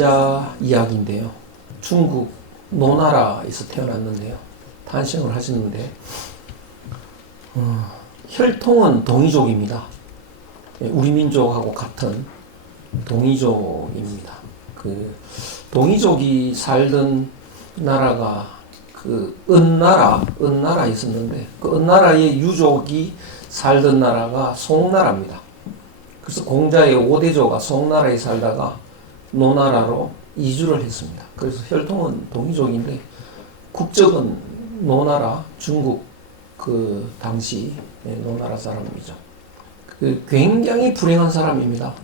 공자 이야기인데요. 중국 노나라에서 태어났는데요. 탄생을 하셨는데 혈통은 동이족입니다. 우리 민족하고 같은 동이족입니다. 그 동이족이 살던 나라가 그 은나라 있었는데 그 은나라의 유족이 살던 나라가 송나라입니다. 그래서 공자의 5대조가 송나라에 살다가 노나라로 이주를 했습니다. 그래서 혈통은 동이족인데 국적은 노나라, 중국 그 당시 노나라 사람이죠. 그 굉장히 불행한 사람입니다.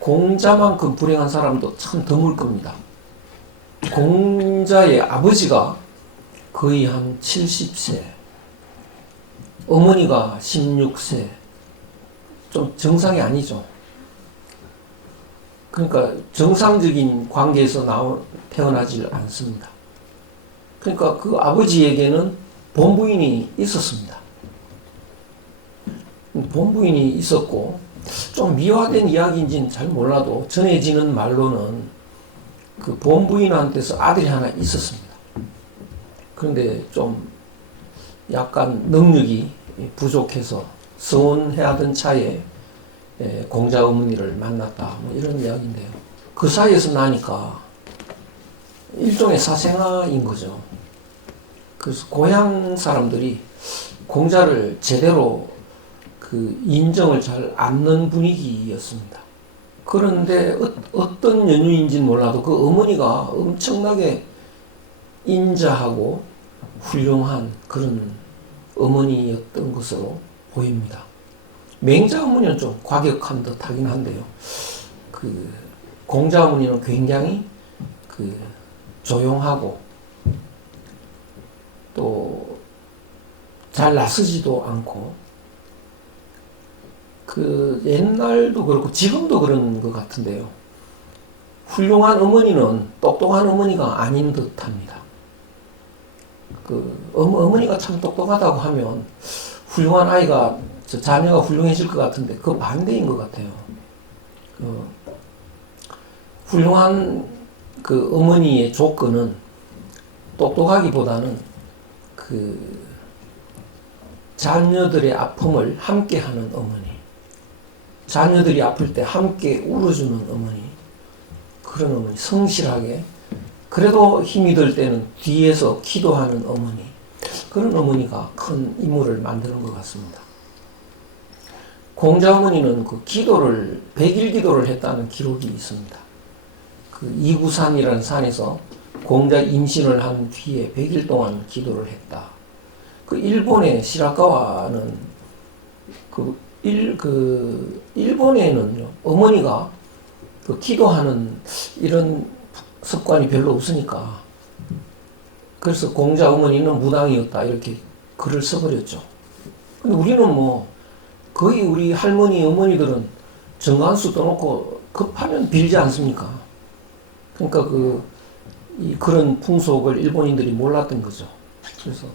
공자만큼 불행한 사람도 참 드물 겁니다. 공자의 아버지가 거의 한 70세, 어머니가 16세, 좀 정상이 아니죠. 그러니까 정상적인 관계에서 태어나질 않습니다. 그러니까 그 아버지에게는 본부인이 있었습니다. 본부인이 있었고 좀 미화된 이야기인지는 잘 몰라도 전해지는 말로는 그 본부인한테서 아들이 하나 있었습니다. 그런데 좀 약간 능력이 부족해서 서원해하던 차에 공자 어머니를 만났다 뭐 이런 이야기인데요. 그 사이에서 나니까 일종의 사생아인 거죠. 그래서 고향 사람들이 공자를 제대로 그 인정을 잘 않는 분위기였습니다. 그런데 어떤 연유인지는 몰라도 그 어머니가 엄청나게 인자하고 훌륭한 그런 어머니였던 것으로 보입니다. 맹자 어머니는 좀 과격한 듯 하긴 한데요. 그 공자 어머니는 굉장히 그 조용하고 또 잘 나서지도 않고 그 옛날도 그렇고 지금도 그런 것 같은데요. 훌륭한 어머니는 똑똑한 어머니가 아닌 듯합니다. 그 어머니가 참 똑똑하다고 하면 훌륭한 아이가 자녀가 훌륭해질 것 같은데 그 반대인 것 같아요. 훌륭한 그 어머니의 조건은 똑똑하기보다는 그 자녀들의 아픔을 함께하는 어머니, 자녀들이 아플 때 함께 울어주는 어머니, 그런 어머니, 성실하게 그래도 힘이 들 때는 뒤에서 기도하는 어머니, 그런 어머니가 큰 인물을 만드는 것 같습니다. 공자 어머니는 그 기도를 100일 기도를 했다는 기록이 있습니다. 그 이구산이라는 산에서 공자 임신을 한 뒤에 100일 동안 기도를 했다. 그 일본의 시라카와는 일본에는요 어머니가 그 기도하는 이런 습관이 별로 없으니까 그래서 공자 어머니는 무당이었다 이렇게 글을 써버렸죠. 근데 우리는 뭐 거의 우리 할머니 어머니들은 정관수 떠놓고 급하면 빌지 않습니까? 그러니까 그런 풍속을 일본인들이 몰랐던 거죠. 그래서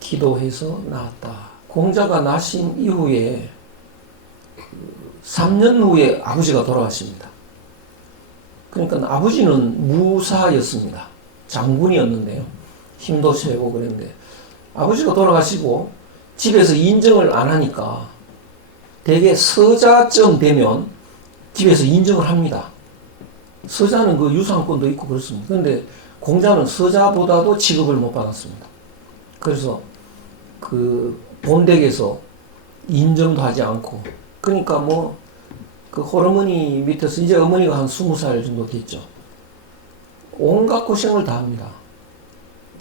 기도해서 낳았다. 공자가 나신 이후에 3년 후에 아버지가 돌아가십니다. 그러니까 아버지는 무사였습니다. 장군이었는데요. 힘도 세고 그랬는데 아버지가 돌아가시고 집에서 인정을 안 하니까 대개 서자쯤 되면 집에서 인정을 합니다. 서자는 그 유상권도 있고 그렇습니다. 그런데 공자는 서자보다도 취급을 못 받았습니다. 그래서 그 본댁에서 인정도 하지 않고 그러니까 뭐 그 홀어머니 밑에서 이제 어머니가 한 20살 정도 됐죠. 온갖 고생을 다 합니다.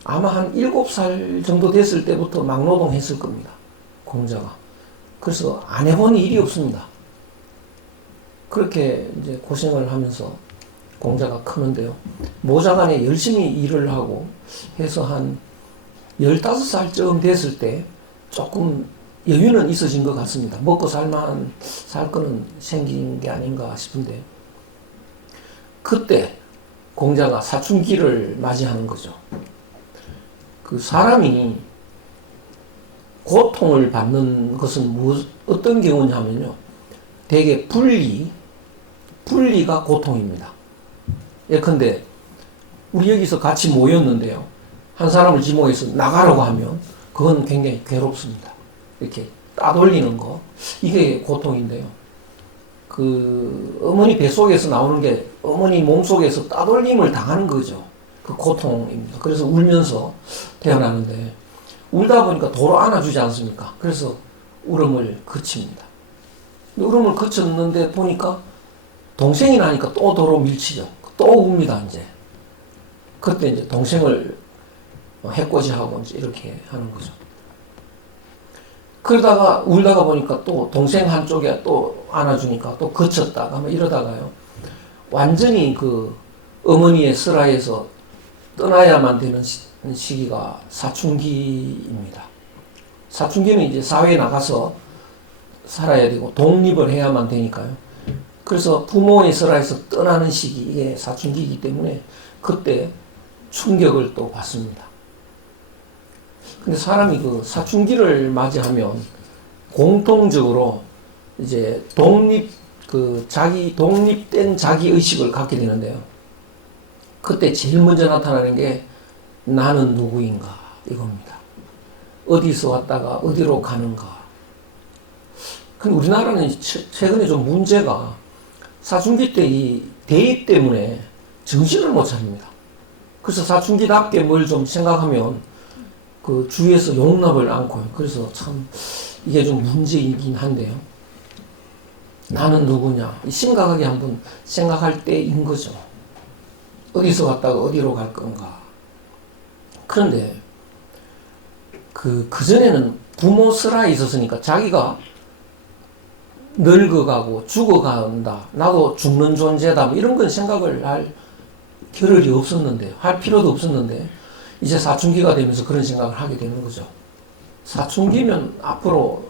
아마 한 7살 정도 됐을 때부터 막노동 했을 겁니다. 공자가. 그래서 안 해본 일이 없습니다. 그렇게 이제 고생을 하면서 공자가 크는데요. 모자간에 열심히 일을 하고 해서 한 15살쯤 됐을 때 조금 여유는 있어진 것 같습니다. 먹고 살 거는 생긴 게 아닌가 싶은데 그때 공자가 사춘기를 맞이하는 거죠. 그 사람이 고통을 받는 것은 어떤 경우냐면요. 대개 분리가 고통입니다. 예컨대 우리 여기서 같이 모였는데요. 한 사람을 지목해서 나가라고 하면 그건 굉장히 괴롭습니다. 이렇게 따돌리는 거. 이게 고통인데요. 그 어머니 뱃속에서 나오는 게 어머니 몸속에서 따돌림을 당하는 거죠. 그 고통입니다. 그래서 울면서 태어나는데 울다 보니까 도로 안아주지 않습니까? 그래서 울음을 그칩니다. 울음을 그쳤는데 보니까 동생이 나니까 또 도로 밀치죠. 또 웁니다, 이제. 그때 이제 동생을 해코지하고 이제 이렇게 하는 거죠. 그러다가 울다가 보니까 또 동생 한쪽에 또 안아주니까 또 그쳤다가 뭐 이러다가요. 완전히 그 어머니의 슬하에서 떠나야만 되는 시기가 사춘기입니다. 사춘기는 이제 사회에 나가서 살아야 되고 독립을 해야만 되니까요. 그래서 부모의 슬하에서 떠나는 시기, 이게 사춘기이기 때문에 그때 충격을 또 받습니다. 근데 사람이 그 사춘기를 맞이하면 공통적으로 이제 독립된 자기 의식을 갖게 되는데요. 그때 제일 먼저 나타나는 게 나는 누구인가 이겁니다. 어디서 왔다가 어디로 가는가. 근데 우리나라는 최근에 좀 문제가 사춘기 때 이 대입 때문에 정신을 못 차립니다. 그래서 사춘기답게 뭘 좀 생각하면 그 주위에서 용납을 않고요. 그래서 참 이게 좀 문제이긴 한데요. 나는 누구냐? 심각하게 한번 생각할 때인 거죠. 어디서 왔다가 어디로 갈 건가? 그런데 그전에는 부모 슬하에 있었으니까 자기가 늙어가고 죽어간다. 나도 죽는 존재다. 뭐 이런 건 생각을 할 겨를이 없었는데, 할 필요도 없었는데, 이제 사춘기가 되면서 그런 생각을 하게 되는 거죠. 사춘기면 앞으로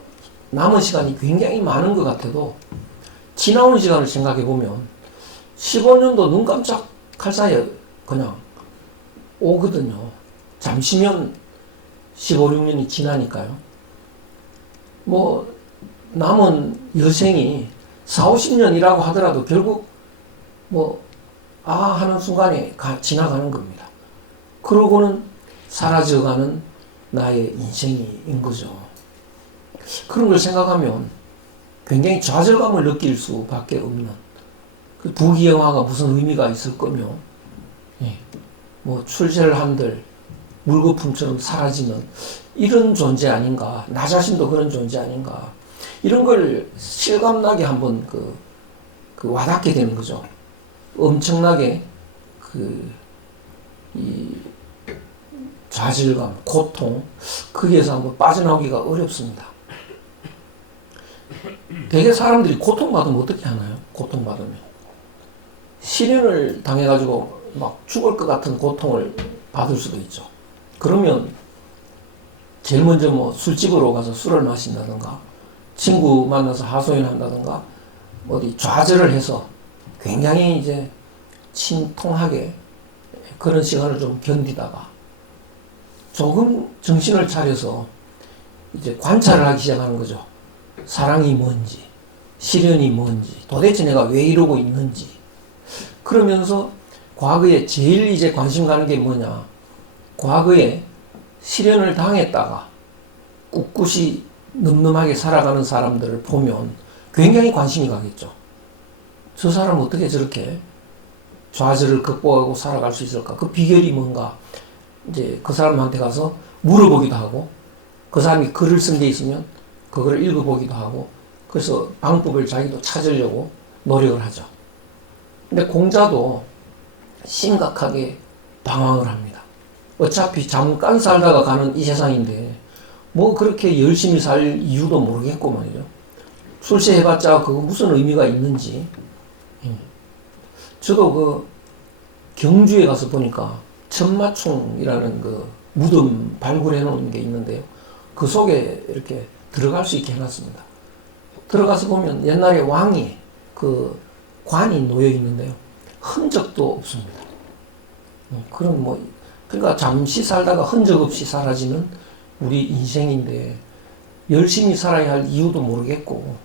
남은 시간이 굉장히 많은 것 같아도 지나오는 시간을 생각해 보면 15년도 눈 깜짝할 사이에 그냥 오거든요. 잠시면 15, 16년이 지나니까요. 뭐 남은 여생이 4, 50년이라고 하더라도 결국 하는 순간에 지나가는 겁니다. 그러고는 사라져가는 나의 인생인 거죠. 그런 걸 생각하면 굉장히 좌절감을 느낄 수밖에 없는, 그 부귀영화가 무슨 의미가 있을 거며, 출세를 한들 물거품처럼 사라지는 이런 존재 아닌가, 나 자신도 그런 존재 아닌가, 이런 걸 실감나게 한번 그 와닿게 되는 거죠. 엄청나게 이 좌절감, 고통, 거기에서 한번 빠져나오기가 어렵습니다. 대개 사람들이 고통받으면 어떻게 하나요? 고통받으면 실현을 당해가지고 막 죽을 것 같은 고통을 받을 수도 있죠. 그러면 제일 먼저 술집으로 가서 술을 마신다든가, 친구 만나서 하소연한다든가, 어디 좌절을 해서 굉장히 이제 침통하게 그런 시간을 좀 견디다가 조금 정신을 차려서 이제 관찰을 하기 시작하는 거죠. 사랑이 뭔지, 시련이 뭔지, 도대체 내가 왜 이러고 있는지. 그러면서 과거에 제일 이제 관심 가는 게 뭐냐. 과거에 시련을 당했다가 꿋꿋이 늠름하게 살아가는 사람들을 보면 굉장히 관심이 가겠죠. 저 사람은 어떻게 저렇게 좌절을 극복하고 살아갈 수 있을까? 그 비결이 뭔가? 이제 그 사람한테 가서 물어보기도 하고, 그 사람이 글을 쓴 게 있으면 그걸 읽어보기도 하고, 그래서 방법을 자기도 찾으려고 노력을 하죠. 근데 공자도 심각하게 방황을 합니다. 어차피 잠깐 살다가 가는 이 세상인데 그렇게 열심히 살 이유도 모르겠고 말이죠. 출세해봤자 그거 무슨 의미가 있는지. 저도 경주에 가서 보니까 천마총이라는 무덤 발굴해 놓은 게 있는데요. 그 속에 이렇게 들어갈 수 있게 해놨습니다. 들어가서 보면 옛날에 왕이 관이 놓여 있는데요. 흔적도 없습니다. 그러니까 잠시 살다가 흔적 없이 사라지는 우리 인생인데 열심히 살아야 할 이유도 모르겠고,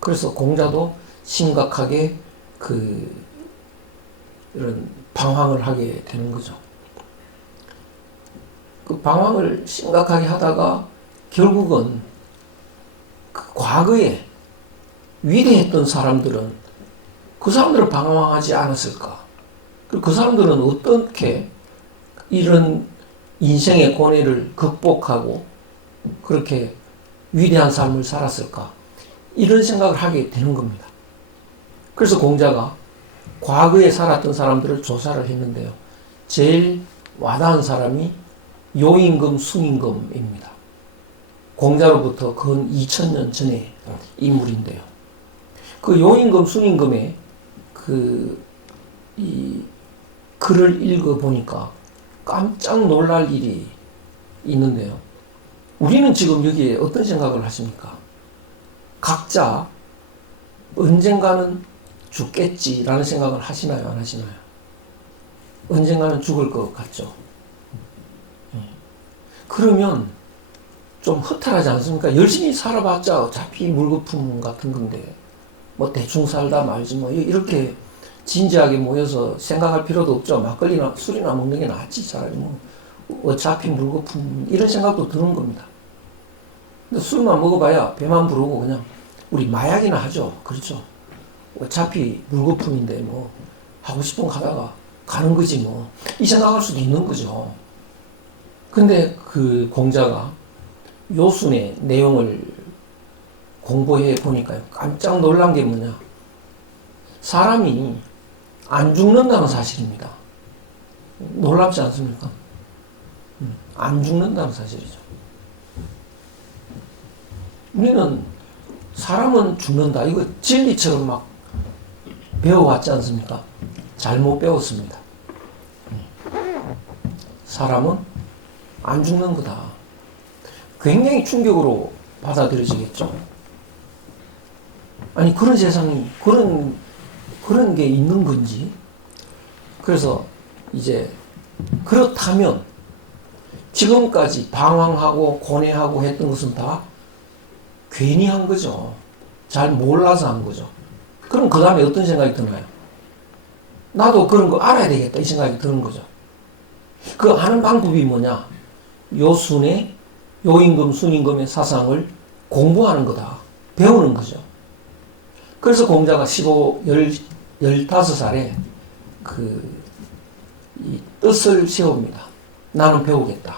그래서 공자도 심각하게 이런 방황을 하게 되는 거죠. 그 방황을 심각하게 하다가 결국은 그 과거에 위대했던 사람들은 그 사람들은 방황하지 않았을까? 그 사람들은 어떻게 이런 인생의 고뇌를 극복하고 그렇게 위대한 삶을 살았을까? 이런 생각을 하게 되는 겁니다. 그래서 공자가 과거에 살았던 사람들을 조사를 했는데요. 제일 와닿은 사람이 요임금, 숭임금입니다. 공자로부터 근 2000년 전의 인물인데요. 그 요임금, 숭임금의 이 글을 읽어보니까 깜짝 놀랄 일이 있는데요. 우리는 지금 여기에 어떤 생각을 하십니까? 각자 언젠가는 죽겠지라는 생각을 하시나요? 안 하시나요? 언젠가는 죽을 것 같죠? 그러면 좀 허탈하지 않습니까? 열심히 살아봤자 어차피 물거품 같은 건데 뭐 대충 살다 말지 뭐 이렇게 진지하게 모여서 생각할 필요도 없죠. 막걸리나 술이나 먹는 게 낫지 차라리 뭐 어차피 물거품 이런 생각도 드는 겁니다. 근데 술만 먹어봐야 배만 부르고 그냥 우리 마약이나 하죠. 그렇죠. 어차피 물거품인데 뭐 하고 싶은 거 하다가 가는 거지 뭐 이 생각할 수도 있는 거죠. 근데 그 공자가 요순의 내용을 공부해 보니까 깜짝 놀란 게 뭐냐. 사람이 안 죽는다는 사실입니다. 놀랍지 않습니까? 안 죽는다는 사실이죠. 우리는 사람은 죽는다. 이거 진리처럼 막 배워왔지 않습니까? 잘못 배웠습니다. 사람은 안 죽는 거다. 굉장히 충격으로 받아들여지겠죠. 아니, 그런 세상이, 그런 게 있는 건지. 그래서 이제, 그렇다면, 지금까지 방황하고 고뇌하고 했던 것은 다 괜히 한 거죠. 잘 몰라서 한 거죠. 그럼 그 다음에 어떤 생각이 드나요? 나도 그런 거 알아야 되겠다. 이 생각이 드는 거죠. 그 아는 방법이 뭐냐? 요순의, 요임금, 숭임금의 사상을 공부하는 거다. 배우는 거죠. 그래서 공자가 15살에 이 뜻을 세웁니다. 나는 배우겠다.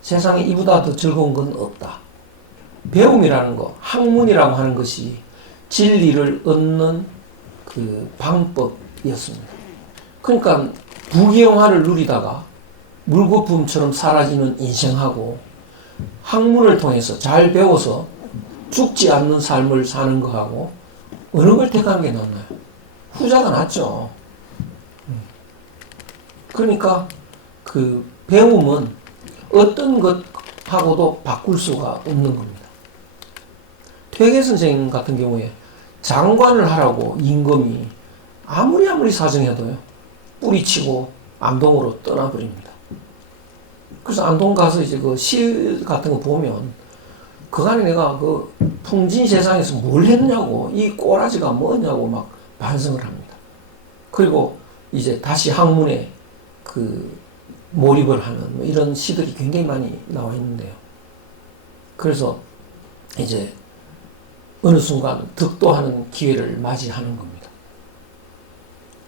세상에 이보다 더 즐거운 건 없다. 배움이라는 거, 학문이라고 하는 것이 진리를 얻는 그 방법이었습니다. 그러니까 부귀영화를 누리다가 물거품처럼 사라지는 인생하고 학문을 통해서 잘 배워서 죽지 않는 삶을 사는 거하고 어느 걸 택하는 게 낫나요? 후자가 낫죠. 그러니까 그 배움은 어떤 것하고도 바꿀 수가 없는 겁니다. 퇴계 선생 같은 경우에 장관을 하라고 임금이 아무리 사정해도요 뿌리치고 안동으로 떠나버립니다. 그래서 안동 가서 이제 그 시 같은 거 보면 그간에 내가 그 풍진 세상에서 뭘 했냐고 이 꼬라지가 뭐냐고 막 반성을 합니다. 그리고 이제 다시 학문에 그 몰입을 하는 뭐 이런 시들이 굉장히 많이 나와 있는데요. 그래서 이제 어느 순간 득도하는 기회를 맞이하는 겁니다.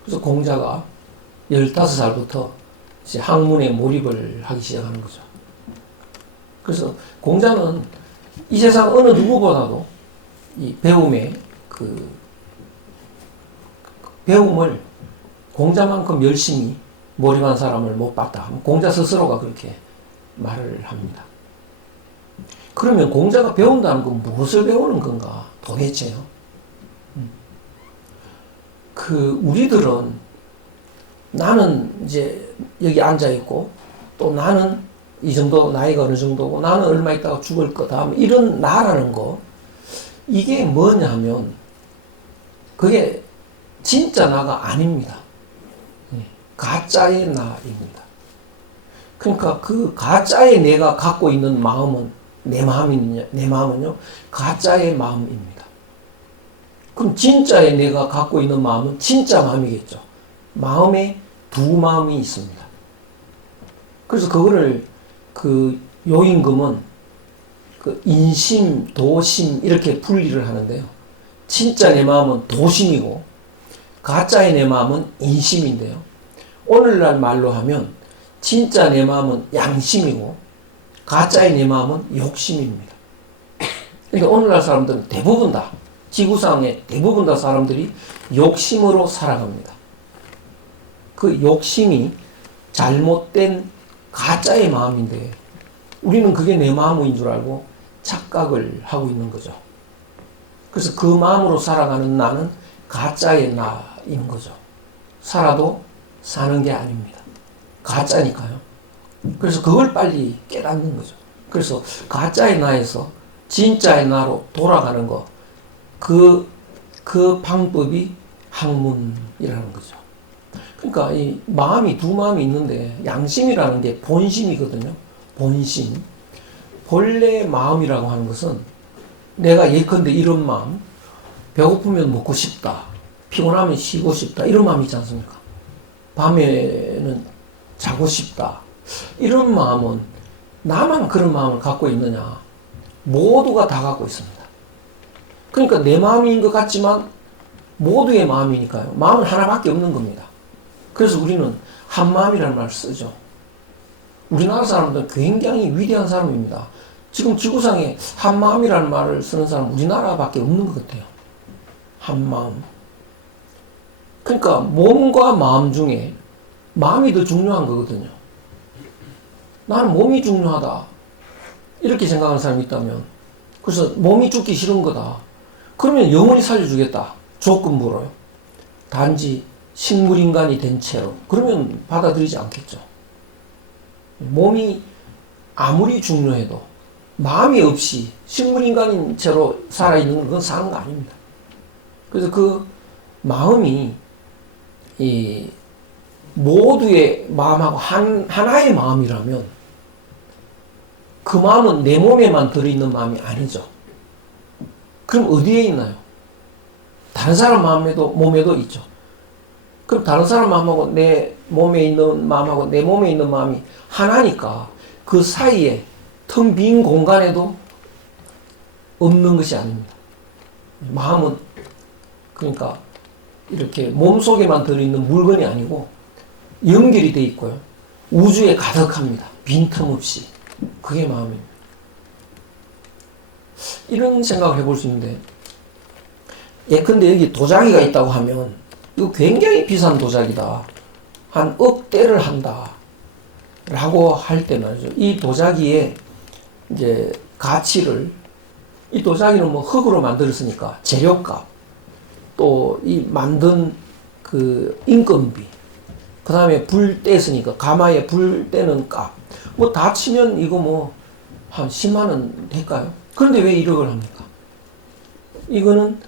그래서 공자가 15살부터 이제 학문에 몰입을 하기 시작하는 거죠. 그래서 공자는 이 세상 어느 누구보다도 이 배움에 그 배움을 공자만큼 열심히 몰입한 사람을 못 봤다. 공자 스스로가 그렇게 말을 합니다. 그러면 공자가 배운다는 건 무엇을 배우는 건가? 도대체요. 우리들은 나는 이제 여기 앉아있고 또 나는 이 정도 나이가 어느 정도고 나는 얼마 있다가 죽을 거다. 이런 나라는 거 이게 뭐냐면 그게 진짜 나가 아닙니다. 가짜의 나입니다. 그러니까 그 가짜의 내가 갖고 있는 마음은 내 마음은요 가짜의 마음입니다. 그럼 진짜의 내가 갖고 있는 마음은 진짜 마음이겠죠. 마음에 두 마음이 있습니다. 그래서 그거를 그 요임금은 그 인심, 도심 이렇게 분리를 하는데요. 진짜 내 마음은 도심이고 가짜의 내 마음은 인심인데요. 오늘날 말로 하면 진짜 내 마음은 양심이고 가짜의 내 마음은 욕심입니다. 그러니까 오늘날 사람들은 대부분 다 지구상의 대부분 다 사람들이 욕심으로 살아갑니다. 그 욕심이 잘못된 가짜의 마음인데 우리는 그게 내 마음인 줄 알고 착각을 하고 있는 거죠. 그래서 그 마음으로 살아가는 나는 가짜의 나인 거죠. 살아도 사는 게 아닙니다. 가짜니까요. 그래서 그걸 빨리 깨닫는 거죠. 그래서 가짜의 나에서 진짜의 나로 돌아가는 거, 그 방법이 학문이라는 거죠. 그러니까 이 마음이 두 마음이 있는데 양심이라는 게 본심이거든요. 본심. 본래 마음이라고 하는 것은 내가 예컨대 이런 마음, 배고프면 먹고 싶다, 피곤하면 쉬고 싶다, 이런 마음이 있지 않습니까? 밤에는 자고 싶다. 이런 마음은 나만 그런 마음을 갖고 있느냐? 모두가 다 갖고 있습니다. 그러니까 내 마음인 것 같지만 모두의 마음이니까요. 마음은 하나밖에 없는 겁니다. 그래서 우리는 한 마음이라는 말을 쓰죠. 우리나라 사람들은 굉장히 위대한 사람입니다. 지금 지구상에 한 마음이라는 말을 쓰는 사람은 우리나라밖에 없는 것 같아요. 한 마음. 그러니까 몸과 마음 중에 마음이 더 중요한 거거든요. 나는 몸이 중요하다. 이렇게 생각하는 사람이 있다면, 그래서 몸이 죽기 싫은 거다. 그러면 영원히 살려주겠다. 조건부로요. 단지 식물인간이 된 채로. 그러면 받아들이지 않겠죠. 몸이 아무리 중요해도 마음이 없이 식물인간인 채로 살아있는 건 사는 거 아닙니다. 그래서 그 마음이 이 모두의 마음하고 하나의 마음이라면 그 마음은 내 몸에만 들어있는 마음이 아니죠. 그럼 어디에 있나요? 다른 사람 몸에도 있죠. 그럼 다른 사람 마음하고 내 몸에 있는 마음하고 내 몸에 있는 마음이 하나니까 그 사이에 텅 빈 공간에도 없는 것이 아닙니다. 마음은 그러니까 이렇게 몸속에만 들어있는 물건이 아니고 연결이 되어 있고요. 우주에 가득합니다. 빈틈없이. 그게 마음입니다. 이런 생각을 해볼 수 있는데, 예컨대 여기 도자기가 있다고 하면 이거 굉장히 비싼 도자기다. 한 억대를 한다. 라고 할 때 말이죠. 이 도자기의 이제 가치를, 이 도자기는 뭐 흙으로 만들었으니까 재료값, 또 이 만든 그 인건비, 그 다음에 불 뗐으니까 가마에 불 떼는 값, 뭐 다 치면 이거 뭐 한 10만 원 될까요? 그런데 왜 1억을 합니까? 이거는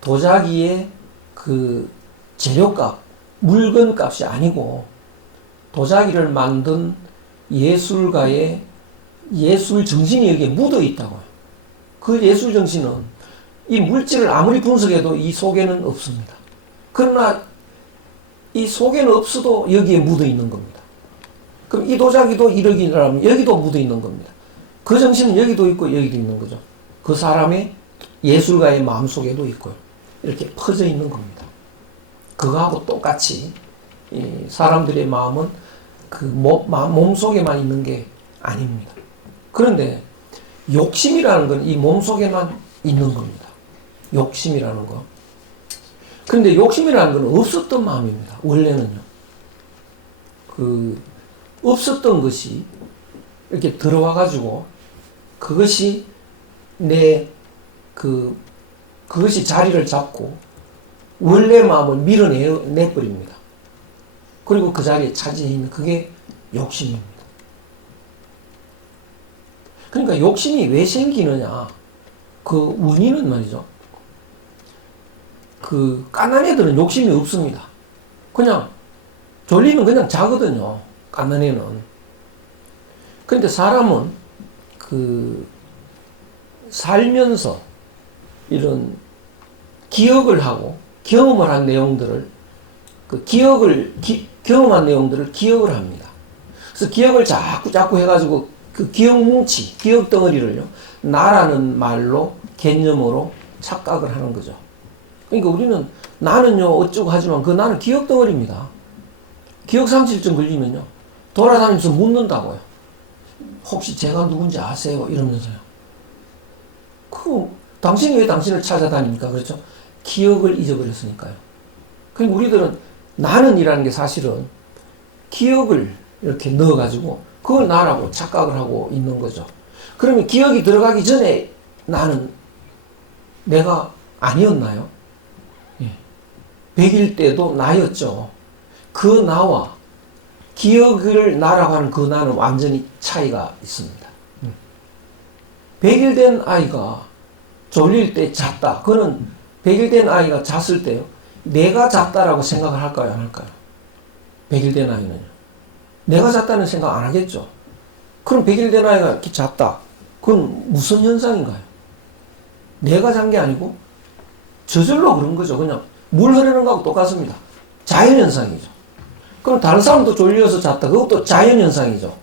도자기의 그 재료값, 물건값이 아니고 도자기를 만든 예술가의 예술 정신이 여기에 묻어 있다고요. 그 예술 정신은 이 물질을 아무리 분석해도 이 속에는 없습니다. 그러나 이 속에는 없어도 여기에 묻어 있는 겁니다. 그럼 이 도자기도 1억이라면 여기도 묻어 있는 겁니다. 그 정신은 여기도 있고 여기도 있는 거죠. 그 사람의 예술가의 마음속에도 있고요. 이렇게 퍼져 있는 겁니다. 그거하고 똑같이 이 사람들의 마음은 그 몸속에만 있는 게 아닙니다. 그런데 욕심이라는 건 이 몸속에만 있는 겁니다. 욕심이라는 거. 그런데 욕심이라는 건 없었던 마음입니다. 원래는요. 없었던 것이 이렇게 들어와가지고 그것이 그것이 자리를 잡고 원래 마음을 밀어내버립니다. 그리고 그 자리에 차지해 있는 그게 욕심입니다. 그러니까 욕심이 왜 생기느냐. 그 원인은 말이죠. 그 깐난 애들은 욕심이 없습니다. 그냥 졸리면 그냥 자거든요. 깐난 애는. 그런데 사람은 살면서 이런 기억을 하고 경험을 한 내용들을 그 경험한 내용들을 기억을 합니다. 그래서 기억을 자꾸 해가지고 그 기억 뭉치, 기억 덩어리를요, 나라는 말로, 개념으로 착각을 하는 거죠. 그러니까 우리는 나는요, 어쩌고 하지만 그 나는 기억 덩어리입니다. 기억상실증 걸리면요, 돌아다니면서 묻는다고요. 혹시 제가 누군지 아세요? 이러면서요. 당신이 왜 당신을 찾아다닙니까? 그렇죠? 기억을 잊어버렸으니까요. 그러니까 우리들은 나는이라는 게 사실은 기억을 이렇게 넣어가지고 그걸 나라고 착각을 하고 있는 거죠. 그러면 기억이 들어가기 전에 나는 내가 아니었나요? 100일 때도 나였죠. 그 나와 기억을 나라고 하는 그 나는 완전히 차이가 있습니다. 100일 된 아이가 졸릴 때 잤다. 그는 100일 된 아이가 잤을 때요, 내가 잤다라고 생각을 할까요? 안 할까요? 100일 된 아이는요. 내가 잤다는 생각 안 하겠죠. 그럼 100일 된 아이가 이렇게 잤다. 그건 무슨 현상인가요? 내가 잔 게 아니고 저절로 그런 거죠. 그냥 물 흐르는 거하고 똑같습니다. 자연현상이죠. 그럼 다른 사람도 졸려서 잤다. 그것도 자연현상이죠.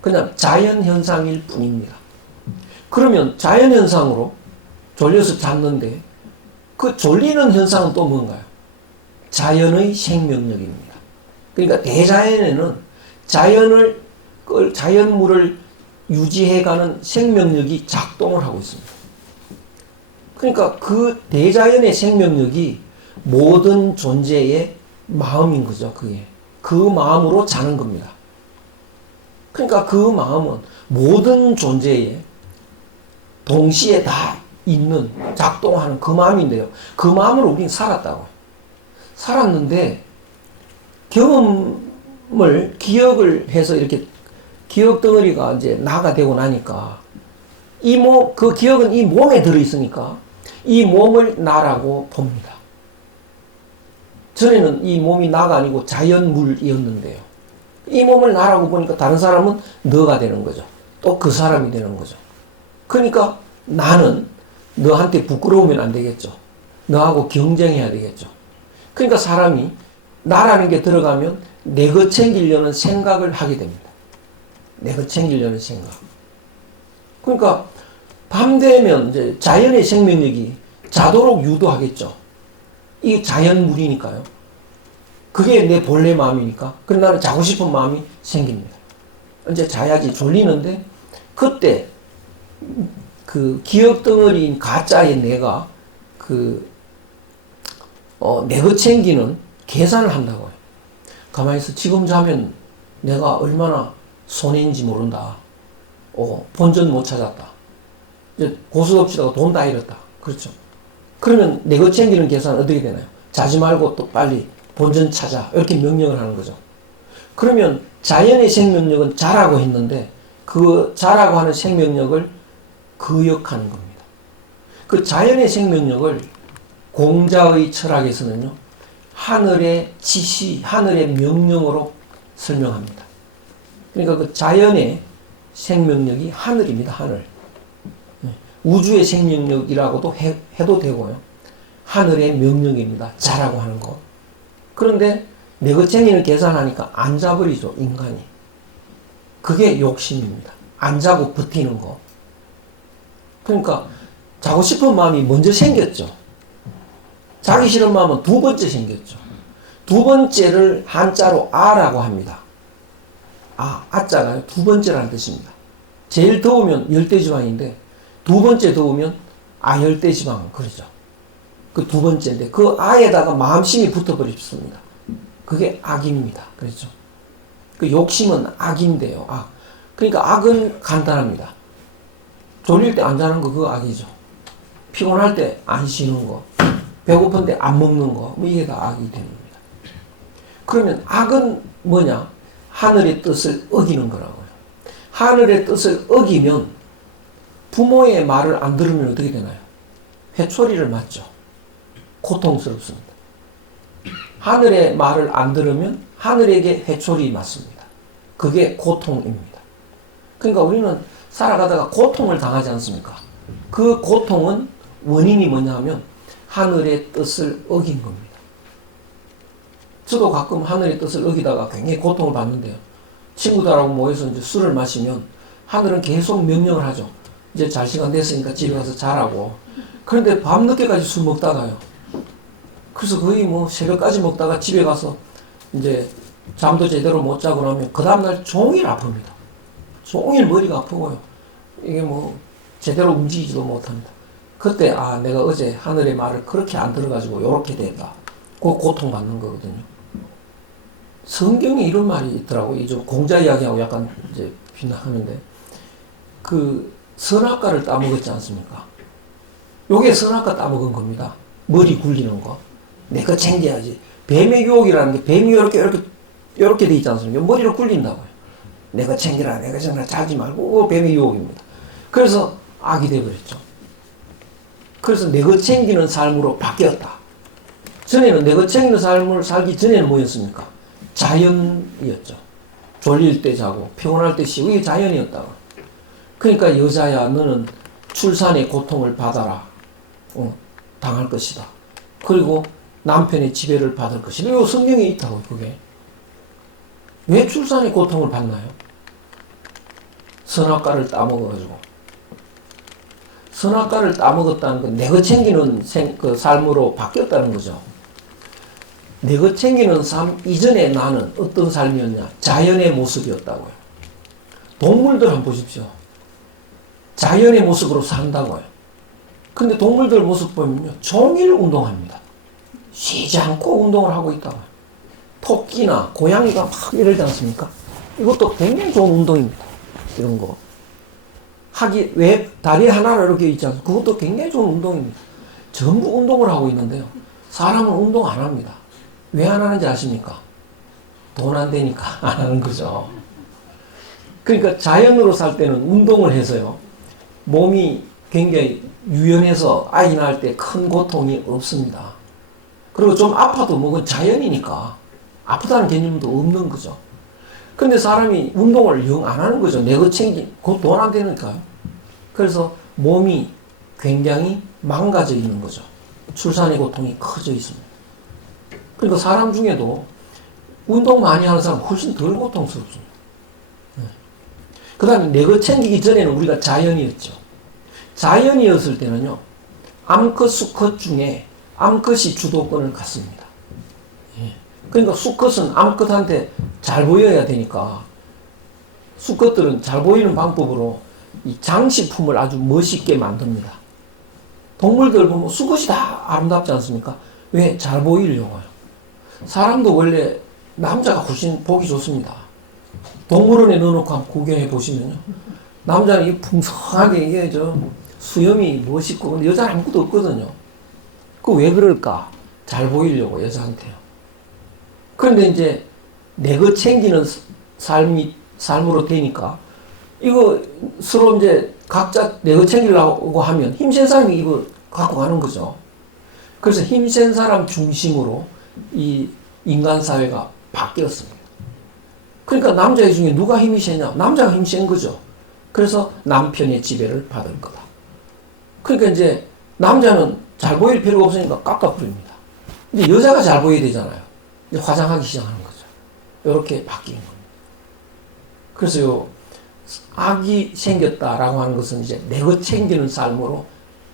그냥 자연현상일 뿐입니다. 그러면 자연현상으로 졸려서 잤는데 그 졸리는 현상은 또 뭔가요? 자연의 생명력입니다. 그러니까 대자연에는 자연물을 유지해가는 생명력이 작동을 하고 있습니다. 그러니까 그 대자연의 생명력이 모든 존재의 마음인 거죠. 그게. 그 마음으로 자는 겁니다. 그러니까 그 마음은 모든 존재에 동시에 다 있는, 작동하는 그 마음인데요. 그 마음으로 우리는 살았다고요. 살았는데 기억을 해서 이렇게 기억 덩어리가 이제 나가 되고 나니까 그 기억은 이 몸에 들어있으니까 이 몸을 나라고 봅니다. 전에는 이 몸이 나가 아니고 자연물이었는데요. 이 몸을 나라고 보니까 다른 사람은 너가 되는 거죠. 또 그 사람이 되는 거죠. 그러니까 나는 너한테 부끄러우면 안 되겠죠. 너하고 경쟁해야 되겠죠. 그러니까 사람이 나라는 게 들어가면 내 것 챙기려는 생각을 하게 됩니다. 내 것 챙기려는 생각. 그러니까 밤 되면 이제 자연의 생명력이 자도록 유도하겠죠. 이게 자연물이니까요. 그게 내 본래 마음이니까. 그럼 나는 자고 싶은 마음이 생깁니다. 이제 자야지 졸리는데 그때 그 기억 덩어리인 가짜의 내가 내 것 챙기는 계산을 한다고요. 가만히 있어. 지금 자면 내가 얼마나 손해인지 모른다. 본전 못 찾았다. 이제 고스톱치다가 돈 다 잃었다. 그렇죠. 그러면 내 것 챙기는 계산은 어떻게 되나요? 자지 말고 또 빨리 본전 찾아. 이렇게 명령을 하는 거죠. 그러면 자연의 생명력은 자라고 했는데 그 자라고 하는 생명력을 거역하는 겁니다. 그 자연의 생명력을 공자의 철학에서는요, 하늘의 지시, 하늘의 명령으로 설명합니다. 그러니까 그 자연의 생명력이 하늘입니다. 하늘. 우주의 생명력이라고도 해도 되고요. 하늘의 명령입니다. 자라고 하는 것. 그런데 내 것 챙기는 계산하니까 안 자버리죠. 인간이. 그게 욕심입니다. 안 자고 버티는 거. 그러니까 자고 싶은 마음이 먼저 생겼죠. 자기 싫은 마음은 두 번째 생겼죠. 두 번째를 한자로 아라고 합니다. 아자가 두 번째라는 뜻입니다. 제일 더우면 열대지방인데 두 번째 더우면 아열대지방 그러죠. 그 두 번째인데 그 아에다가 마음심이 붙어버렸습니다. 그게 악입니다. 그렇죠. 그 욕심은 악인데요. 악. 그러니까 악은 간단합니다. 졸릴 때 안 자는 거 그거 악이죠. 피곤할 때 안 쉬는 거, 배고픈 데 안 먹는 거, 이게 다 악이 됩니다. 그러면 악은 뭐냐? 하늘의 뜻을 어기는 거라고요. 하늘의 뜻을 어기면 부모의 말을 안 들으면 어떻게 되나요? 회초리를 맞죠. 고통스럽습니다. 하늘의 말을 안 들으면 하늘에게 회초리 맞습니다. 그게 고통입니다. 그러니까 우리는 살아가다가 고통을 당하지 않습니까? 그 고통은 원인이 뭐냐 하면 하늘의 뜻을 어긴 겁니다. 저도 가끔 하늘의 뜻을 어기다가 굉장히 고통을 받는데요. 친구들하고 모여서 이제 술을 마시면 하늘은 계속 명령을 하죠. 이제 잘 시간 됐으니까 집에 가서 자라고. 그런데 밤늦게까지 술 먹다가요. 그래서 거의 뭐 새벽까지 먹다가 집에 가서 이제 잠도 제대로 못 자고 나면 그 다음날 종일 아픕니다. 종일 머리가 아프고요. 이게 뭐 제대로 움직이지도 못합니다. 그때 아 내가 어제 하늘의 말을 그렇게 안 들어가지고 요렇게 됐다. 그 고통받는 거거든요. 성경에 이런 말이 있더라고요. 이제 공자 이야기하고 약간 이제 비난하는데 그 선악과를 따먹었지 않습니까? 요게 선악과 따먹은 겁니다. 머리 굴리는 거. 내가 챙겨야지. 뱀의 유혹이라는 게 뱀이 이렇게 돼 있지 않습니까? 머리를 굴린다고요. 내가 챙겨라, 내가 챙겨라, 자지 말고 뱀의 유혹입니다. 그래서 악이 돼버렸죠. 그래서 내가 챙기는 삶으로 바뀌었다. 전에는 내가 챙기는 삶을 살기 전에는 뭐였습니까? 자연이었죠. 졸릴 때 자고 피곤할 때 쉬고 이게 자연이었다고. 그러니까 여자야 너는 출산의 고통을 받아라. 당할 것이다. 그리고 남편의 지배를 받을 것이다. 이거 성경에 있다고 그게. 왜 출산의 고통을 받나요? 선악과를 따먹어가지고. 선악과를 따먹었다는 건 내가 챙기는 그 삶으로 바뀌었다는 거죠. 내가 챙기는 삶 이전에 나는 어떤 삶이었냐? 자연의 모습이었다고요. 동물들 한번 보십시오. 자연의 모습으로 산다고요. 근데 동물들 모습 보면요. 종일 운동합니다. 쉬지 않고 운동을 하고 있다고요. 토끼나 고양이가 막 이러지 않습니까? 이것도 굉장히 좋은 운동입니다. 이런 거. 왜 다리 하나로 이렇게 있지 않습니까? 그것도 굉장히 좋은 운동입니다. 전부 운동을 하고 있는데요. 사람은 운동 안 합니다. 왜 안 하는지 아십니까? 돈 안 되니까 안 하는 거죠. 그러니까 자연으로 살 때는 운동을 해서요. 몸이 굉장히 유연해서 아이 낳을 때 큰 고통이 없습니다. 그리고 좀 아파도 뭐 그건 자연이니까 아프다는 개념도 없는 거죠. 근데 사람이 운동을 영 안 하는 거죠. 내가 그거 돈 안 되니까요. 그래서 몸이 굉장히 망가져 있는 거죠. 출산의 고통이 커져 있습니다. 그러니까 사람 중에도 운동 많이 하는 사람은 훨씬 덜 고통스럽습니다. 그 다음에 내가 챙기기 전에는 우리가 자연이었죠. 자연이었을 때는요. 암컷, 수컷 중에 암컷이 주도권을 갖습니다. 그러니까 수컷은 암컷한테 잘 보여야 되니까 수컷들은 잘 보이는 방법으로 이 장식품을 아주 멋있게 만듭니다. 동물들 보면 수컷이 다 아름답지 않습니까? 왜? 잘 보이려고요. 사람도 원래 남자가 훨씬 보기 좋습니다. 동물원에 넣어놓고 한번 구경해 보시면요. 남자는 이게 풍성하게 이게 수염이 멋있고 근데 여자는 아무것도 없거든요. 그 왜 그럴까? 잘 보이려고 여자한테요. 그런데 이제 내가 챙기는 삶으로 되니까 이거 서로 이제 각자 내가 챙기려고 하면 힘센 사람이 이거 갖고 가는 거죠. 그래서 힘센 사람 중심으로 이 인간 사회가 바뀌었습니다. 그러니까 남자 중에 누가 힘이 세냐? 남자가 힘이 센 거죠. 그래서 남편의 지배를 받을 거다. 그러니까 이제 남자는 잘 보일 필요가 없으니까 깎아버립니다. 근데 여자가 잘 보여야 되잖아요. 이제 화장하기 시작하는 거죠. 이렇게 바뀌는 겁니다. 그래서 악이 생겼다라고 하는 것은 이제 내가 챙기는 삶으로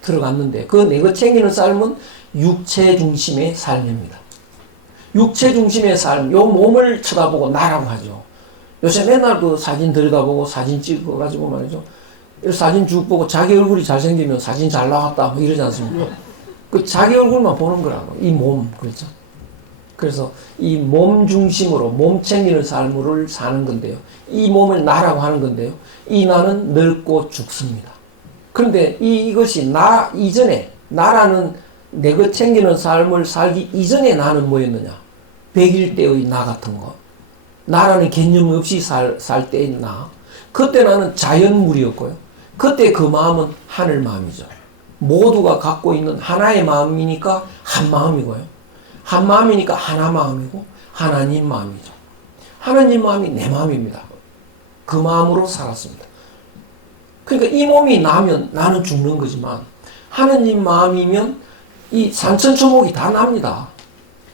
들어갔는데 그 내가 챙기는 삶은 육체 중심의 삶입니다. 육체 중심의 삶, 요 몸을 쳐다보고 나라고 하죠. 요새 맨날 그 사진 들여다보고 사진 찍어가지고 말이죠. 사진 쭉 보고 자기 얼굴이 잘생기면 사진 잘 나왔다 뭐 이러지 않습니까? 그 자기 얼굴만 보는 거라고. 이 몸, 그렇죠? 그래서 이 몸 중심으로 몸 챙기는 삶을 사는 건데요. 이 몸을 나라고 하는 건데요. 이 나는 늙고 죽습니다. 그런데 이것이 나 이전에 나라는 내가 챙기는 삶을 살기 이전에 나는 뭐였느냐? 100일 때의 나 같은 거. 나라는 개념 없이 살 때의 나. 그때 나는 자연물이었고요. 그때 그 마음은 하늘 마음이죠. 모두가 갖고 있는 하나의 마음이니까 한 마음이고요. 한 마음이니까 하나 마음이고 하나님 마음이죠. 하나님 마음이 내 마음입니다. 그 마음으로 살았습니다. 그러니까 이 몸이 나면 나는 죽는 거지만 하나님 마음이면 이 산천초목이 다 납니다.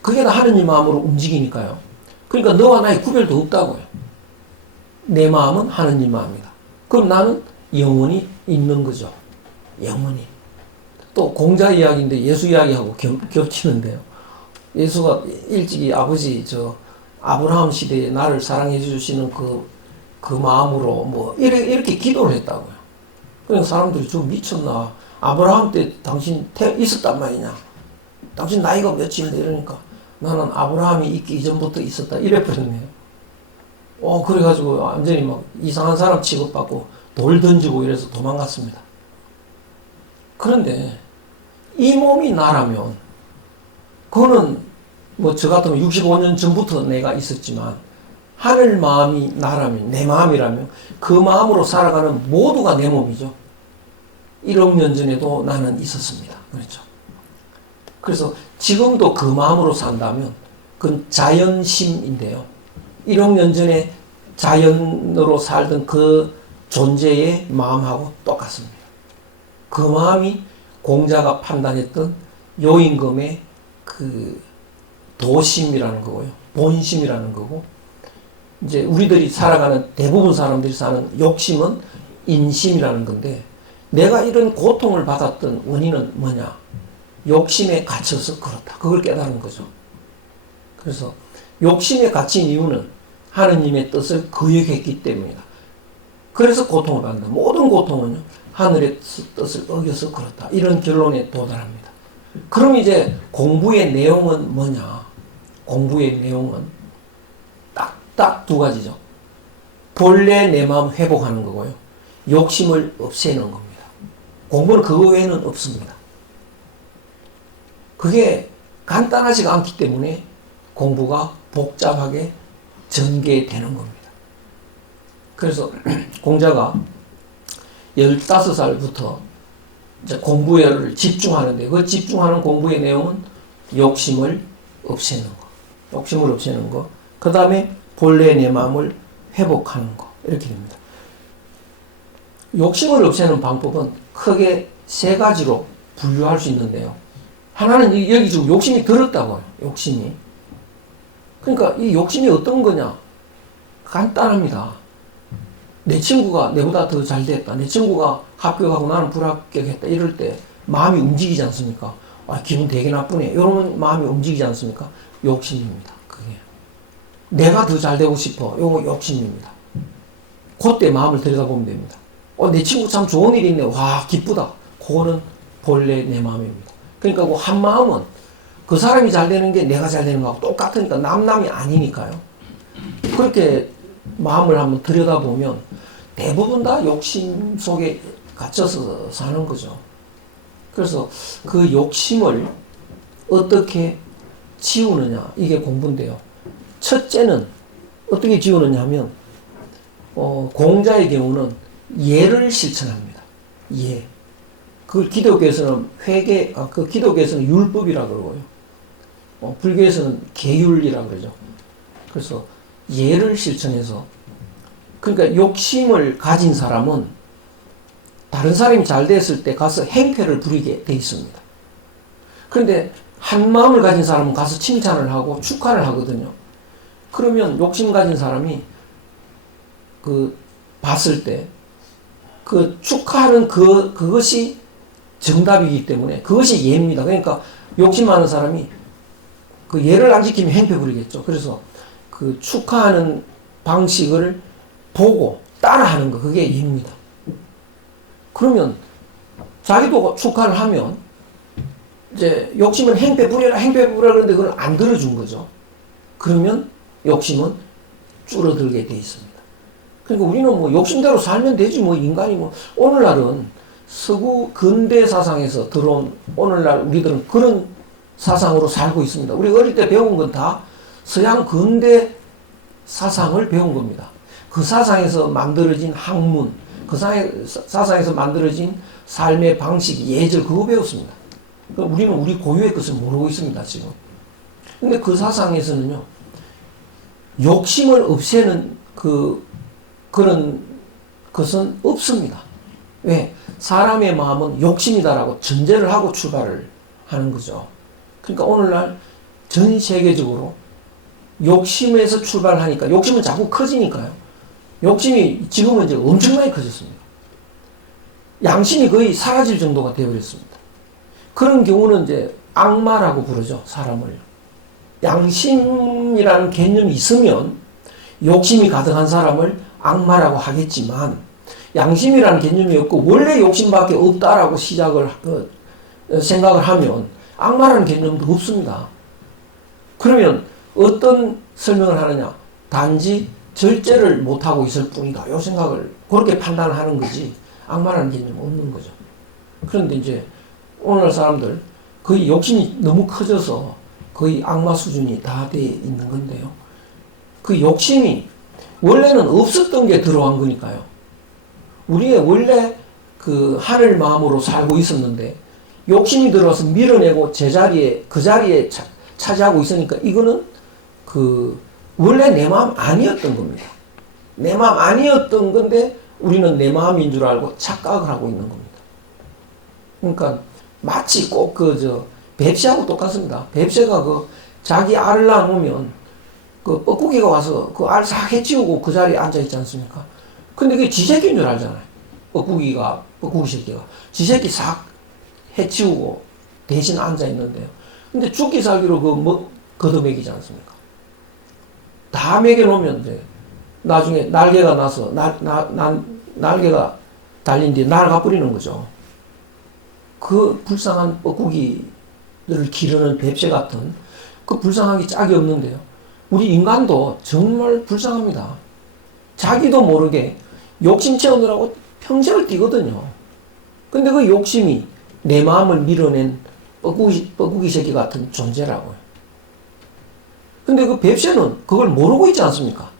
그게 다 하느님 마음으로 움직이니까요. 그러니까 너와 나의 구별도 없다고요. 내 마음은 하느님 마음이다. 그럼 나는 영원히 있는 거죠. 영원히. 또 공자 이야기인데 예수 이야기하고 겹치는데요. 예수가 일찍이 아버지 아브라함 시대에 나를 사랑해 주시는 그 마음으로 뭐 이렇게 기도를 했다고요. 그러니까 사람들이 좀 미쳤나. 아브라함 때 당신 있었단 말이냐. 당신 나이가 몇인데 이러니까 나는 아브라함이 있기 이전부터 있었다. 이래버렸네요. 그래가지고 완전히 막 이상한 사람 취급받고 돌 던지고 이래서 도망갔습니다. 그런데 이 몸이 나라면 그거는 뭐 저 같으면 65년 전부터 내가 있었지만 하늘 마음이 나라면 내 마음이라면 그 마음으로 살아가는 모두가 내 몸이죠. 1억 년 전에도 나는 있었습니다. 그렇죠. 그래서 지금도 그 마음으로 산다면 그건 자연심인데요. 1억 년 전에 자연으로 살던 그 존재의 마음하고 똑같습니다. 그 마음이 공자가 판단했던 요임금의 그 도심이라는 거고요. 본심이라는 거고, 이제 우리들이 살아가는 대부분 사람들이 사는 욕심은 인심이라는 건데, 내가 이런 고통을 받았던 원인은 뭐냐? 욕심에 갇혀서 그렇다. 그걸 깨달은 거죠. 그래서 욕심에 갇힌 이유는 하느님의 뜻을 거역했기 때문이다. 그래서 고통을 받는다. 모든 고통은요, 하늘의 뜻을 어겨서 그렇다. 이런 결론에 도달합니다. 그럼 이제 공부의 내용은 뭐냐? 공부의 내용은 딱 두 가지죠. 본래 내 마음 회복하는 거고요. 욕심을 없애는 겁니다. 공부는 그거 외에는 없습니다. 그게 간단하지가 않기 때문에 공부가 복잡하게 전개되는 겁니다. 그래서 공자가 15살부터 이제 공부에 집중하는데 그 집중하는 공부의 내용은 욕심을 없애는 거. 욕심을 없애는 거. 그 다음에 본래 내 마음을 회복하는 거. 이렇게 됩니다. 욕심을 없애는 방법은 크게 세 가지로 분류할 수 있는데요. 하나는 여기 지금 욕심이 들었다고요. 욕심이. 그러니까 이 욕심이 어떤 거냐? 간단합니다. 내 친구가 내보다 더 잘 됐다. 내 친구가 합격하고 나는 불합격했다. 이럴 때 마음이 움직이지 않습니까? 기분 되게 나쁘네. 이러면 마음이 움직이지 않습니까? 욕심입니다. 그게. 내가 더 잘 되고 싶어. 이거 욕심입니다. 그때 마음을 들여다보면 됩니다. 내 친구 참 좋은 일이 있네. 와, 기쁘다. 그거는 본래 내 마음입니다. 그러니까 그 한 마음은 그 사람이 잘 되는 게 내가 잘 되는 거하고 똑같으니까 남남이 아니니까요. 그렇게 마음을 한번 들여다보면 대부분 다 욕심 속에 갇혀서 사는 거죠. 그래서 그 욕심을 어떻게 지우느냐, 이게 공부인데요. 첫째는 어떻게 지우느냐 하면 공자의 경우는 예를 실천합니다. 예. 그걸 기독교에서는 기독교에서는 율법이라고 그러고요. 불교에서는 계율이라고 그러죠. 그래서 예를 실천해서, 그러니까 욕심을 가진 사람은 다른 사람이 잘 됐을 때 가서 행패를 부리게 돼 있습니다. 그런데 한 마음을 가진 사람은 가서 칭찬을 하고 축하를 하거든요. 그러면 욕심 가진 사람이 봤을 때 축하하는 그것이 정답이기 때문에 그것이 예입니다. 그러니까 욕심 많은 사람이 그 예를 안 지키면 행패 부리겠죠. 그래서 그 축하하는 방식을 보고 따라하는 거, 그게 예입니다. 그러면 자기도 축하를 하면 이제 욕심은 행패 부려라 그러는데 그걸 안 들어준 거죠. 그러면 욕심은 줄어들게 돼 있습니다. 그러니까 우리는 뭐 욕심대로 살면 되지, 뭐 인간이 오늘날은 서구 근대 사상에서 들어온 오늘날 우리들은 그런 사상으로 살고 있습니다. 우리 어릴 때 배운 건 다 서양 근대 사상을 배운 겁니다. 그 사상에서 만들어진 학문, 그 사상에서 만들어진 삶의 방식, 예절, 그거 배웠습니다. 그러니까 우리는 우리 고유의 것을 모르고 있습니다, 지금. 근데 그 사상에서는요, 욕심을 없애는 그런 것은 없습니다. 왜? 사람의 마음은 욕심이다라고 전제를 하고 출발을 하는 거죠. 그러니까 오늘날 전 세계적으로 욕심에서 출발하니까 욕심은 자꾸 커지니까요. 욕심이 지금은 이제 엄청나게 커졌습니다. 양심이 거의 사라질 정도가 되어버렸습니다. 그런 경우는 이제 악마라고 부르죠. 사람을. 양심이라는 개념이 있으면 욕심이 가득한 사람을 악마라고 하겠지만 양심이라는 개념이 없고 원래 욕심밖에 없다라고 생각을 하면 악마라는 개념도 없습니다. 그러면 어떤 설명을 하느냐? 단지 절제를 못하고 있을 뿐이다. 이 생각을 그렇게 판단하는 거지 악마라는 개념은 없는 거죠. 그런데 이제 오늘날 사람들 거의 욕심이 너무 커져서 거의 악마 수준이 다 돼 있는 건데요. 그 욕심이 원래는 없었던 게 들어간 거니까요. 우리의 원래 그 하늘 마음으로 살고 있었는데 욕심이 들어와서 밀어내고 그 자리에 차지하고 있으니까 이거는 그 원래 내 마음 아니었던 겁니다. 내 마음 아니었던 건데 우리는 내 마음인 줄 알고 착각을 하고 있는 겁니다. 그러니까 마치 꼭 뱁새하고 똑같습니다. 뱁새가 자기 알을 낳으면 뻐꾸기가 와서 그 알 싹 해치우고 그 자리에 앉아 있지 않습니까? 근데 그게 지 새끼인 줄 알잖아요. 뻐꾸기 새끼가. 지 새끼 싹 해치우고 대신 앉아 있는데요. 근데 죽기 살기로 걷어먹이지 않습니까? 다 먹여놓으면 이제 나중에 날개가 나서 날개가 달린 뒤에 날아가 버리는 거죠. 그 불쌍한 뻐꾸기를 기르는 뱁새 같은 그 불쌍하기 짝이 없는데요. 우리 인간도 정말 불쌍합니다. 자기도 모르게 욕심 채우느라고 평생을 뛰거든요. 근데 그 욕심이 내 마음을 밀어낸 뻐꾸기 새끼 같은 존재라고요. 근데 그 뱁새는 그걸 모르고 있지 않습니까?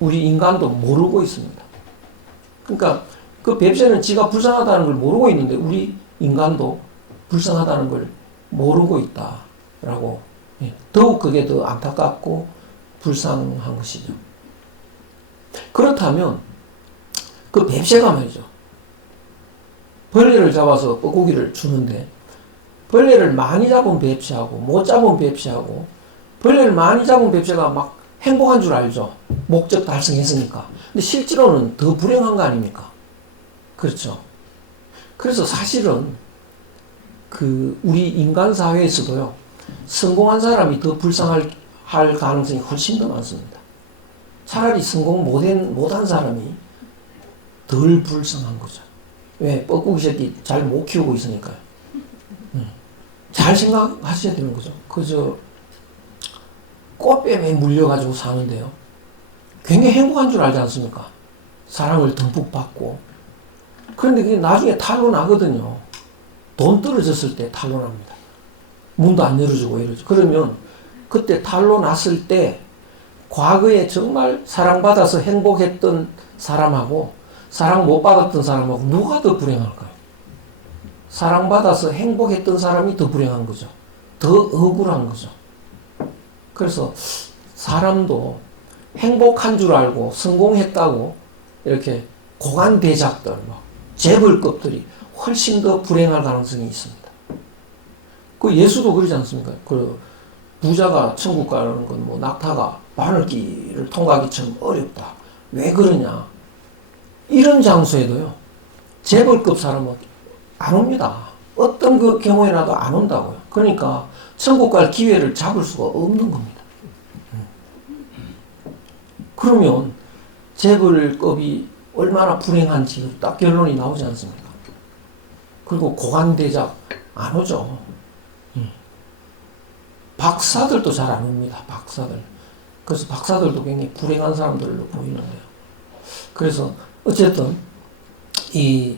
우리 인간도 모르고 있습니다. 그러니까 그 뱁새는 지가 불쌍하다는 걸 모르고 있는데 우리 인간도 불쌍하다는 걸 모르고 있다라고 더욱 그게 더 안타깝고 불쌍한 것이죠. 그렇다면 그 뱁새가 말이죠. 벌레를 잡아서 뻐꾸기를 주는데 벌레를 많이 잡은 뱁새하고 못 잡은 뱁새하고 벌레를 많이 잡은 뱁새가 막 행복한 줄 알죠. 목적 달성했으니까. 근데 실제로는 더 불행한 거 아닙니까? 그렇죠. 그래서 사실은 우리 인간 사회에서도요. 성공한 사람이 더 불쌍할 가능성이 훨씬 더 많습니다. 차라리 성공 못한 사람이 덜 불쌍한 거죠. 왜? 뻐꾸기 새끼 잘 못 키우고 있으니까요. 잘 생각하셔야 되는 거죠. 꽃뱀에 물려가지고 사는데요. 굉장히 행복한 줄 알지 않습니까? 사랑을 듬뿍 받고. 그런데 그게 나중에 탈로 나거든요. 돈 떨어졌을 때 탈로 납니다. 문도 안 열어주고 이러죠. 그러면 그때 탈로 났을 때 과거에 정말 사랑받아서 행복했던 사람하고 사랑 못 받았던 사람하고 누가 더 불행할까요? 사랑받아서 행복했던 사람이 더 불행한 거죠. 더 억울한 거죠. 그래서 사람도 행복한 줄 알고 성공했다고 이렇게 고관대작들, 재벌급들이 훨씬 더 불행할 가능성이 있습니다. 그 예수도 그러지 않습니까? 그 부자가 천국 가는 건 낙타가 바늘길을 통과하기처럼 어렵다. 왜 그러냐? 이런 장소에도요, 재벌급 사람은 안 옵니다. 어떤 그 경우에라도 안 온다고요. 그러니까 천국 갈 기회를 잡을 수가 없는 겁니다. 그러면 재벌급이 얼마나 불행한지 딱 결론이 나오지 않습니까? 그리고 고관대작 안 오죠. 박사들도 잘 안 옵니다. 박사들. 그래서 박사들도 굉장히 불행한 사람들로 보이는데요. 그래서 어쨌든 이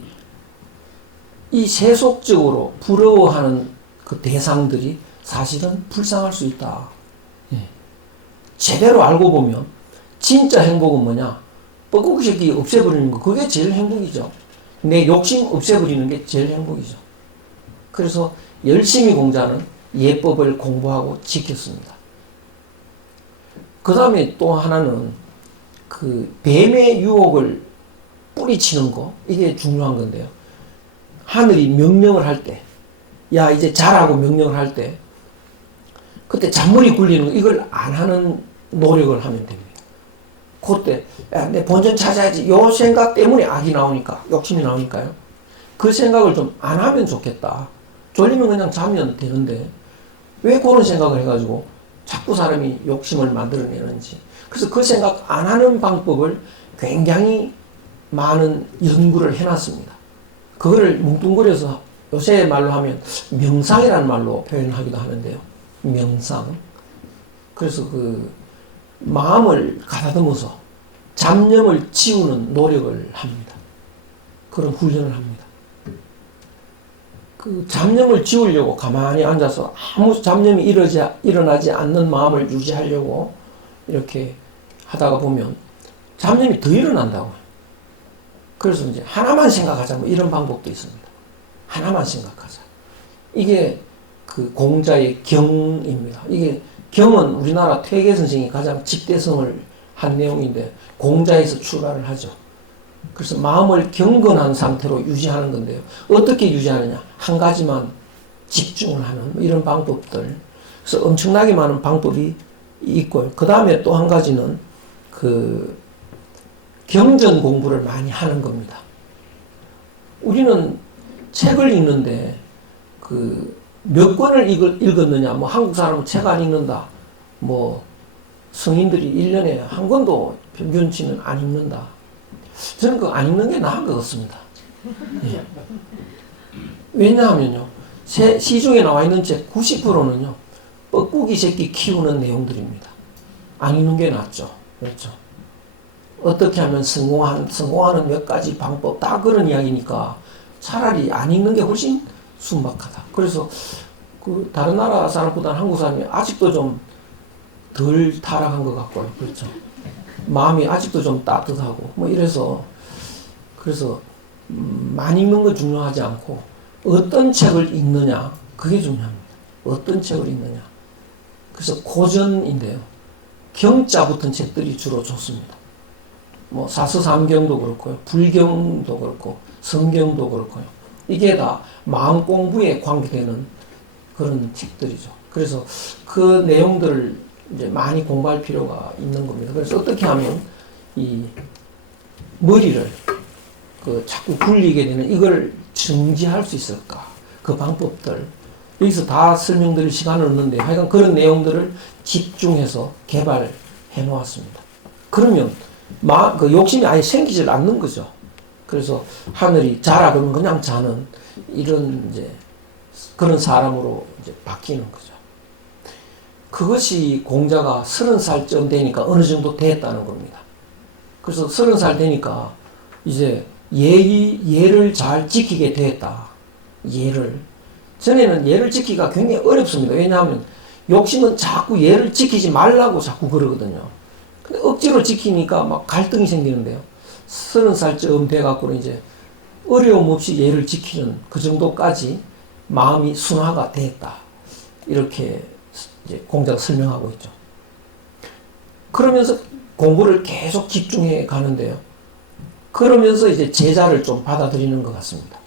세속적으로 부러워하는 그 대상들이 사실은 불쌍할 수 있다. 제대로 알고 보면 진짜 행복은 뭐냐? 뻐꾸기 새끼 없애버리는 거, 그게 제일 행복이죠. 내 욕심 없애버리는 게 제일 행복이죠. 그래서 열심히 공자는 예법을 공부하고 지켰습니다. 그 다음에 또 하나는 그 뱀의 유혹을 뿌리치는 거, 이게 중요한 건데요. 하늘이 명령을 할 때, 야 이제 자라고 명령을 할 때 그때 잔머리 굴리는 거, 이걸 안 하는 노력을 하면 됩니다. 그때 내 본전 찾아야지, 요 생각 때문에 악이 나오니까, 욕심이 나오니까요. 그 생각을 좀 안 하면 좋겠다. 졸리면 그냥 자면 되는데 왜 그런 생각을 해가지고 자꾸 사람이 욕심을 만들어내는지. 그래서 그 생각 안 하는 방법을 굉장히 많은 연구를 해놨습니다. 그거를 뭉뚱그려서 요새 말로 하면 명상이라는 말로 표현하기도 하는데요. 명상. 그래서 그 마음을 가다듬어서 잡념을 지우는 노력을 합니다. 그런 훈련을 합니다. 그 잡념을 지우려고 가만히 앉아서 아무 잡념이 일어나지 않는 마음을 유지하려고 이렇게 하다가 보면 잡념이 더 일어난다고요. 그래서 이제 하나만 생각하자, 뭐 이런 방법도 있습니다. 하나만 생각하자. 이게 그 공자의 경입니다. 이게 경은 우리나라 퇴계 선생이 가장 집대성을 한 내용인데 공자에서 출발을 하죠. 그래서 마음을 경건한 상태로 유지하는 건데요. 어떻게 유지하느냐? 한 가지만 집중을 하는 이런 방법들. 그래서 엄청나게 많은 방법이 있고요. 그 다음에 또 한 가지는 그 경전 공부를 많이 하는 겁니다. 우리는 책을 읽는데 그 몇 권을 읽었느냐? 뭐 한국 사람은 책 안 읽는다. 뭐 성인들이 1년에 한 권도 평균치는 안 읽는다. 저는 그거 안 읽는 게 나은 것 같습니다. 예. 왜냐하면요, 시중에 나와 있는 책 90%는요, 뻐꾸기 새끼 키우는 내용들입니다. 안 읽는 게 낫죠. 그렇죠. 어떻게 하면 성공하는 몇 가지 방법, 다 그런 이야기니까 차라리 안 읽는 게 훨씬 순박하다. 그래서 그 다른 나라 사람보다는 한국 사람이 아직도 좀 덜 타락한 것 같고요. 그렇죠. 마음이 아직도 좀 따뜻하고 뭐 이래서 그래서 많이 읽는 건 중요하지 않고 어떤 책을 읽느냐 그게 중요합니다. 어떤 책을 읽느냐. 그래서 고전인데요. 경자 붙은 책들이 주로 좋습니다. 뭐 사서삼경도 그렇고요. 불경도 그렇고 성경도 그렇고요. 이게 다 마음 공부에 관계되는 그런 책들이죠. 그래서 그 내용들을 이제 많이 공부할 필요가 있는 겁니다. 그래서 어떻게 하면 이 머리를 그 자꾸 굴리게 되는 이걸 정지할 수 있을까? 그 방법들 여기서 다 설명드릴 시간은 없는데 하여간 그런 내용들을 집중해서 개발해 놓았습니다. 그러면 그 욕심이 아예 생기질 않는 거죠. 그래서 하늘이 자라 그러면 그냥 자는 이런 이제 그런 사람으로 이제 바뀌는 거죠. 그것이 공자가 30살쯤 되니까 어느 정도 됐다는 겁니다. 그래서 30살 되니까 이제 예를 잘 지키게 됐다. 예를. 전에는 예를 지키기가 굉장히 어렵습니다. 왜냐하면 욕심은 자꾸 예를 지키지 말라고 자꾸 그러거든요. 근데 억지로 지키니까 막 갈등이 생기는데요. 30살쯤 돼갖고는 이제 어려움 없이 예를 지키는 그 정도까지 마음이 순화가 됐다. 이렇게 이제 공자가 설명하고 있죠. 그러면서 공부를 계속 집중해 가는데요. 그러면서 이제 제자를 좀 받아들이는 것 같습니다.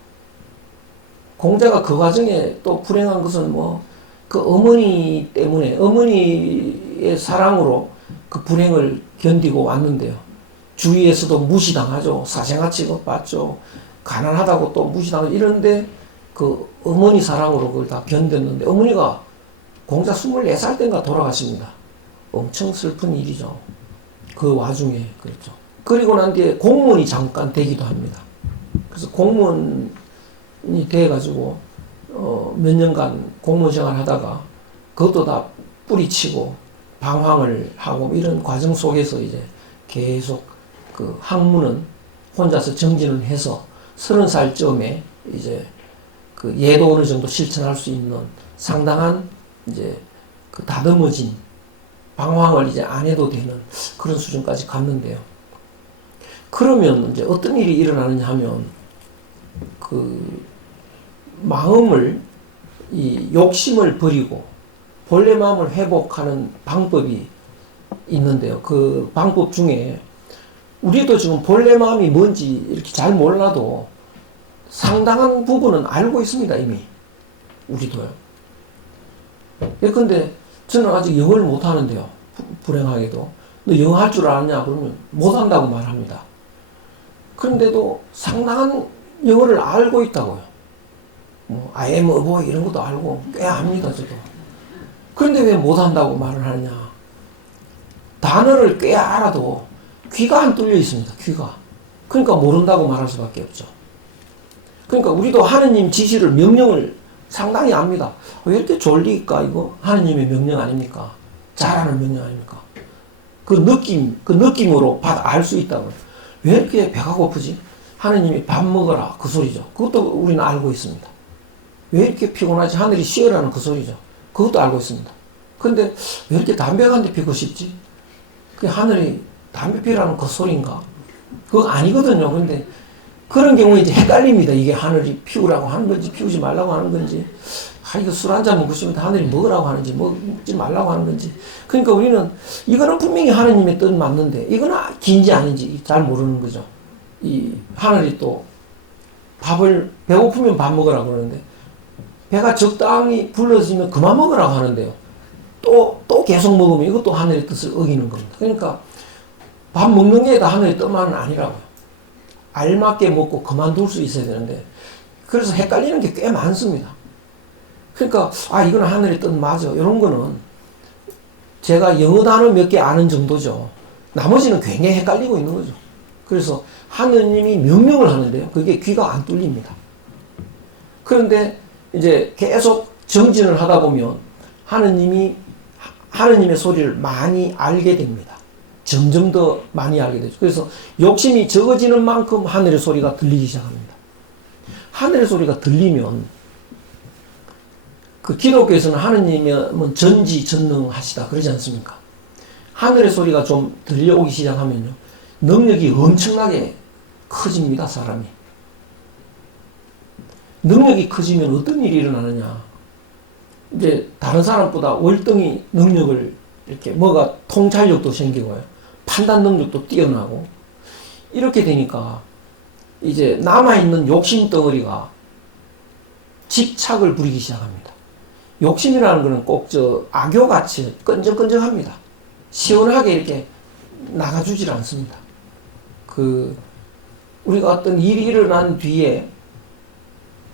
공자가 그 과정에 또 불행한 것은 뭐 그 어머니 때문에 어머니의 사랑으로 그 불행을 견디고 왔는데요. 주위에서도 무시당하죠. 사생아 취급받죠. 가난하다고 또 무시당하죠. 이런데 그 어머니 사랑으로 그걸 다 견뎠는데 어머니가 공자 24살 때인가 돌아가십니다. 엄청 슬픈 일이죠. 그 와중에 그렇죠. 그리고 난 뒤에 공무원이 잠깐 되기도 합니다. 그래서 공무원이 돼가지고 몇 년간 공무원 생활 하다가 그것도 다 뿌리치고 방황을 하고 이런 과정 속에서 이제 계속 그 학문은 혼자서 정진을 해서 30살쯤에 이제 그 예도 어느 정도 실천할 수 있는 상당한 이제 그 다듬어진 방황을 이제 안 해도 되는 그런 수준까지 갔는데요. 그러면 이제 어떤 일이 일어나느냐 하면 그 마음을 이 욕심을 버리고 본래 마음을 회복하는 방법이 있는데요. 그 방법 중에 우리도 지금 본래 마음이 뭔지 이렇게 잘 몰라도 상당한 부분은 알고 있습니다. 이미 우리도요. 예컨대 저는 아직 영어를 못하는데요. 불행하게도. 너 영어 할 줄 아느냐? 그러면 못한다고 말합니다. 그런데도 상당한 영어를 알고 있다고요. 뭐 I am a boy 이런 것도 알고 꽤 압니다. 저도. 그런데 왜 못한다고 말을 하느냐? 단어를 꽤 알아도 귀가 안 뚫려 있습니다. 귀가. 그러니까 모른다고 말할 수밖에 없죠. 그러니까 우리도 하느님 지시를 명령을 상당히 압니다. 왜 이렇게 졸리까? 이거 하느님의 명령 아닙니까? 잘하는 명령 아닙니까? 그 느낌으로 알 수 있다고요. 왜 이렇게 배가 고프지? 하느님이 밥 먹어라 그 소리죠. 그것도 우리는 알고 있습니다. 왜 이렇게 피곤하지? 하늘이 쉬어라는 그 소리죠. 그것도 알고 있습니다. 근데 왜 이렇게 담배가 한 대 피고 싶지? 그 하늘이 담배 피라는 그 소리인가? 그거 아니거든요. 근데 그런 경우에 이제 헷갈립니다. 이게 하늘이 피우라고 하는 건지 피우지 말라고 하는 건지, 이거 술 한잔 먹고 싶으면 하늘이 먹으라고 하는지 먹지 말라고 하는 건지. 그러니까 우리는 이거는 분명히 하느님의 뜻 맞는데 이거는 긴지 아닌지 잘 모르는 거죠. 이 하늘이 또 밥을 배고프면 밥 먹으라고 그러는데 배가 적당히 불러지면 그만 먹으라고 하는데요. 또 계속 먹으면 이것도 하늘의 뜻을 어기는 겁니다. 그러니까 밥 먹는 게 다 하늘의 뜻만은 아니라고요. 알맞게 먹고 그만둘 수 있어야 되는데 그래서 헷갈리는 게 꽤 많습니다. 그러니까 이거는 하늘의 뜻 맞아. 이런 거는 제가 영어 단어 몇 개 아는 정도죠. 나머지는 굉장히 헷갈리고 있는 거죠. 그래서 하느님이 명령을 하는데요. 그게 귀가 안 뚫립니다. 그런데 이제 계속 정진을 하다 보면 하느님의 소리를 많이 알게 됩니다. 점점 더 많이 알게 되죠. 그래서 욕심이 적어지는 만큼 하늘의 소리가 들리기 시작합니다. 하늘의 소리가 들리면 그 기독교에서는 하느님은 전지전능하시다 그러지 않습니까? 하늘의 소리가 좀 들려오기 시작하면요. 능력이 엄청나게 커집니다. 사람이. 능력이 커지면 어떤 일이 일어나느냐. 이제 다른 사람보다 월등히 능력을 이렇게 뭐가 통찰력도 생기고요. 판단 능력도 뛰어나고 이렇게 되니까 이제 남아있는 욕심 덩어리가 집착을 부리기 시작합니다. 욕심이라는 것은 꼭 악교같이 끈적끈적합니다. 시원하게 이렇게 나가주질 않습니다. 우리가 어떤 일이 일어난 뒤에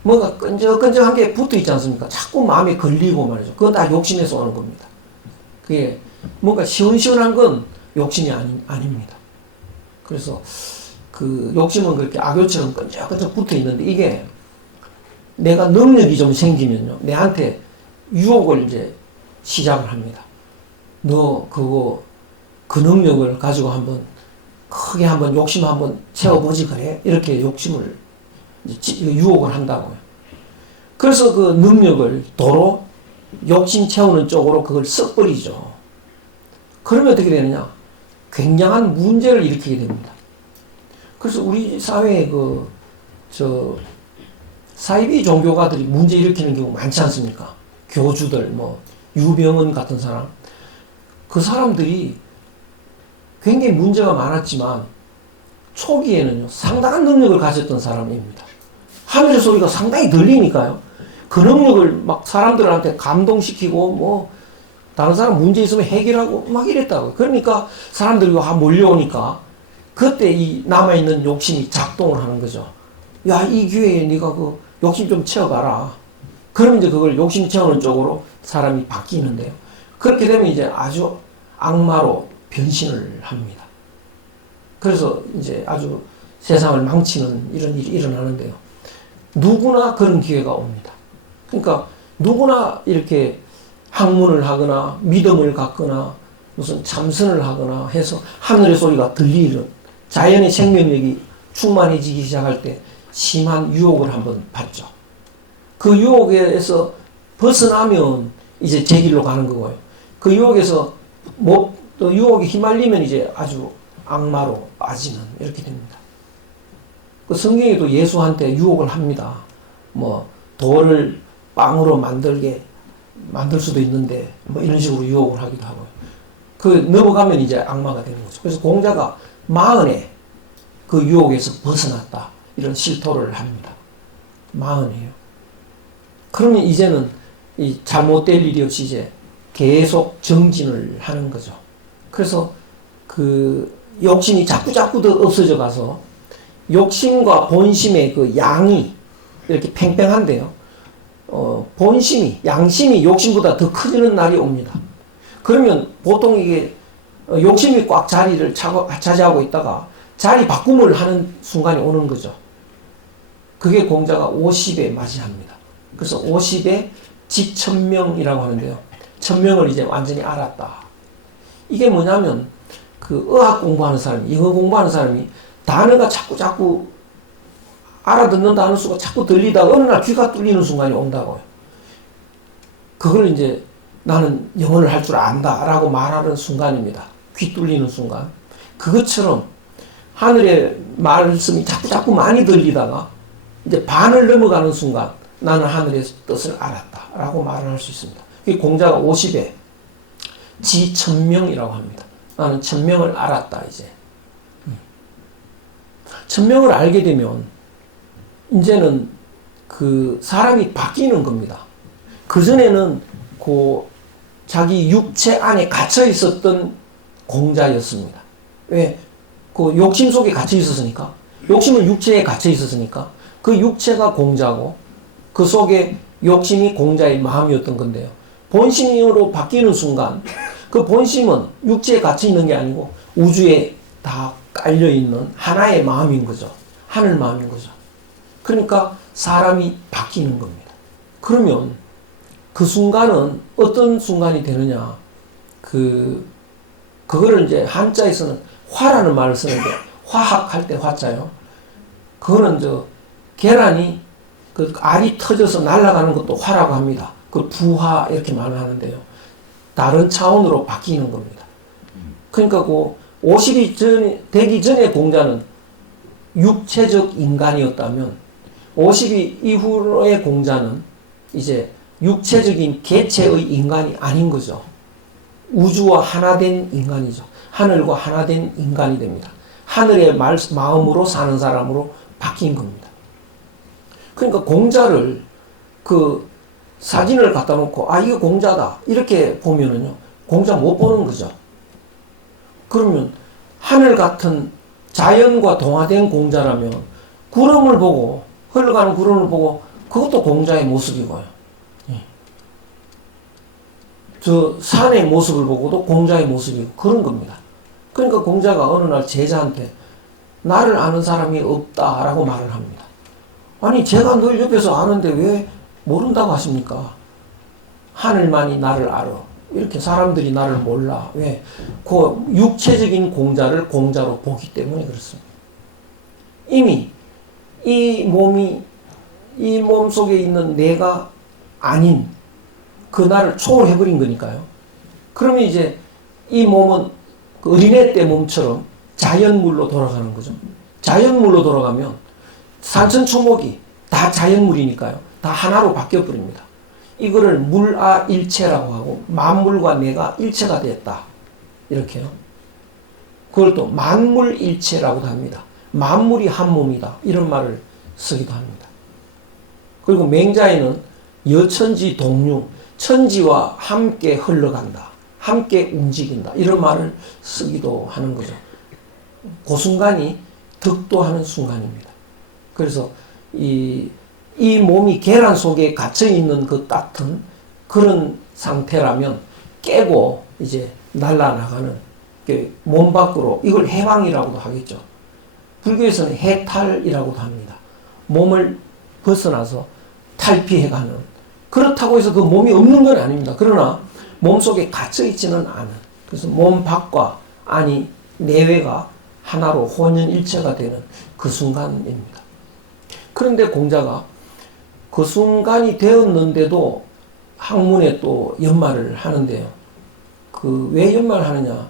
뭔가 끈적끈적한 게 붙어 있지 않습니까? 자꾸 마음에 걸리고 말이죠. 그건 다 욕심에서 오는 겁니다. 그게 뭔가 시원시원한 건 욕심이 아닙니다. 그래서 욕심은 그렇게 악교처럼 끈적끈적 붙어 있는데 이게 내가 능력이 좀 생기면요. 내한테 유혹을 이제 시작을 합니다. 너 그 능력을 가지고 크게 욕심 한번 채워보지 그래? 이렇게 욕심을 유혹을 한다고요. 그래서 그 능력을 도로 욕심 채우는 쪽으로 그걸 썩버리죠. 그러면 어떻게 되느냐? 굉장한 문제를 일으키게 됩니다. 그래서 우리 사회에 사이비 종교가들이 문제 일으키는 경우 많지 않습니까? 교주들, 유병언 같은 사람. 그 사람들이 굉장히 문제가 많았지만 초기에는요, 상당한 능력을 가졌던 사람입니다. 하늘의 소리가 상당히 들리니까요. 그 능력을 사람들한테 감동시키고, 다른 사람 문제 있으면 해결하고 이랬다고요. 그러니까 사람들이 몰려오니까 그때 이 남아있는 욕심이 작동을 하는 거죠. 야, 이 기회에 네가 욕심 좀 채워가라. 그러면 이제 그걸 욕심 채우는 쪽으로 사람이 바뀌는데요. 그렇게 되면 이제 아주 악마로 변신을 합니다. 그래서 이제 아주 세상을 망치는 이런 일이 일어나는데요. 누구나 그런 기회가 옵니다. 그러니까 누구나 이렇게 학문을 하거나 믿음을 갖거나 무슨 참선을 하거나 해서 하늘의 소리가 들리는 자연의 생명력이 충만해지기 시작할 때 심한 유혹을 한번 받죠. 그 유혹에서 벗어나면 이제 제 길로 가는 거고요. 그 유혹에서 또 유혹에 휘말리면 이제 아주 악마로 빠지는 이렇게 됩니다. 그 성경에도 예수한테 유혹을 합니다. 돌을 빵으로 만들 수도 있는데 이런 식으로 유혹을 하기도 하고요. 넘어가면 이제 악마가 되는 거죠. 그래서 공자가 마흔에 그 유혹에서 벗어났다. 이런 실토를 합니다. 마흔이에요. 그러면 이제는 이 잘못될 일이 없이 이제 계속 정진을 하는 거죠. 그래서 그 욕심이 자꾸 더 없어져 가서 욕심과 본심의 그 양이 이렇게 팽팽한데요. 본심이, 양심이 욕심보다 더 커지는 날이 옵니다. 그러면 보통 이게 욕심이 꽉 자리를 차지하고 있다가 자리 바꿈을 하는 순간이 오는 거죠. 그게 공자가 50에 맞이합니다. 그래서 50에 지천명이라고 하는데요. 천명을 이제 완전히 알았다. 이게 뭐냐면 그 의학 공부하는 사람이, 영어 공부하는 사람이 단어가 자꾸 알아듣는 단어 수가 자꾸 들리다가 어느 날 귀가 뚫리는 순간이 온다고요. 그걸 이제 나는 영어를 할 줄 안다 라고 말하는 순간입니다. 귀 뚫리는 순간. 그것처럼 하늘의 말씀이 자꾸 많이 들리다가 이제 반을 넘어가는 순간 나는 하늘의 뜻을 알았다 라고 말을 할 수 있습니다. 그게 공자가 50에 지천명이라고 합니다. 나는 천명을 알았다 이제. 천명을 알게 되면 이제는 그 사람이 바뀌는 겁니다. 그전에는 그 자기 육체 안에 갇혀 있었던 공자였습니다. 왜? 그 욕심 속에 갇혀 있었으니까. 욕심은 육체에 갇혀 있었으니까. 그 육체가 공자고 그 속에 욕심이 공자의 마음이었던 건데요. 본심으로 바뀌는 순간 그 본심은 육체에 갇혀 있는 게 아니고 우주에 다 깔려 있는 하나의 마음인 거죠. 하늘 마음인 거죠. 그러니까 사람이 바뀌는 겁니다. 그러면 그 순간은 어떤 순간이 되느냐? 그거를 이제 한자에서는 화라는 말을 쓰는데 화학할 때 화자요. 그거는 계란이 그 알이 터져서 날아가는 것도 화라고 합니다. 그 부화 이렇게 말하는데요. 다른 차원으로 바뀌는 겁니다. 그러니까 그 50이 되기 전에 공자는 육체적 인간이었다면 50이 이후의 공자는 이제 육체적인 개체의 인간이 아닌 거죠. 우주와 하나 된 인간이죠. 하늘과 하나 된 인간이 됩니다. 하늘의 마음으로 사는 사람으로 바뀐 겁니다. 그러니까 공자를 그 사진을 갖다 놓고 이거 공자다 이렇게 보면은요 공자 못 보는 거죠. 그러면 하늘 같은 자연과 동화된 공자라면 구름을 보고 흘러가는 구름을 보고 그것도 공자의 모습이고요. 저 산의 모습을 보고도 공자의 모습이고 그런 겁니다. 그러니까 공자가 어느 날 제자한테 나를 아는 사람이 없다라고 말을 합니다. 아니 제가 널 옆에서 아는데 왜 모른다고 하십니까? 하늘만이 나를 알아. 이렇게 사람들이 나를 몰라. 왜? 그 육체적인 공자를 공자로 보기 때문에 그렇습니다. 이미 이 몸 속에 있는 내가 아닌 그 나를 초월해버린 거니까요. 그러면 이제 이 몸은 그 어린애 때 몸처럼 자연물로 돌아가는 거죠. 자연물로 돌아가면 산천초목이 다 자연물이니까요. 다 하나로 바뀌어버립니다. 이거를 물아일체라고 하고 만물과 내가 일체가 되었다. 이렇게요. 그걸 또 만물일체라고도 합니다. 만물이 한 몸이다. 이런 말을 쓰기도 합니다. 그리고 맹자에는 여천지 동류, 천지와 함께 흘러간다. 함께 움직인다. 이런 말을 쓰기도 하는 거죠. 그 순간이 득도하는 순간입니다. 그래서 이 몸이 계란 속에 갇혀 있는 것 같은 그런 상태라면 깨고 이제 날아나가는 몸 밖으로 이걸 해방이라고도 하겠죠. 불교에서는 해탈이라고도 합니다. 몸을 벗어나서 탈피해가는. 그렇다고 해서 그 몸이 없는 건 아닙니다. 그러나 몸속에 갇혀 있지는 않은. 그래서 몸 밖과 안이 내외가 하나로 혼연일체가 되는 그 순간입니다. 그런데 공자가 그 순간이 되었는데도 학문에 또 연말을 하는데요. 왜 연말을 하느냐?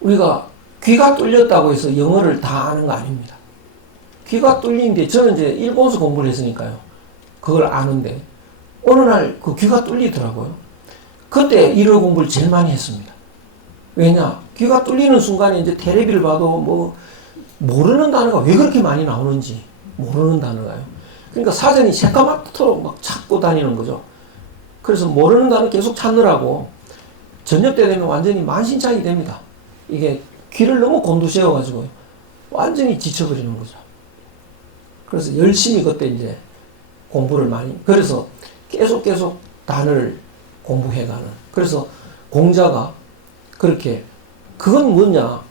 우리가 귀가 뚫렸다고 해서 영어를 다 아는 거 아닙니다. 귀가 뚫리는데 저는 이제 일본서 공부를 했으니까요. 그걸 아는데 어느 날 그 귀가 뚫리더라고요. 그때 일어 공부를 제일 많이 했습니다. 왜냐? 귀가 뚫리는 순간에 이제 테레비를 봐도 모르는 단어가 왜 그렇게 많이 나오는지 모르는 단어가요. 그러니까 사전이 새까맣도록 막 찾고 다니는 거죠. 그래서 모르는 단어 계속 찾느라고 저녁 때 되면 완전히 만신창이 됩니다. 이게 귀를 너무 곤두세워가지고 완전히 지쳐버리는 거죠. 그래서 열심히 그때 이제 공부를 많이, 그래서 계속 단어를 공부해가는. 그래서 공자가 그렇게, 그건 뭐냐,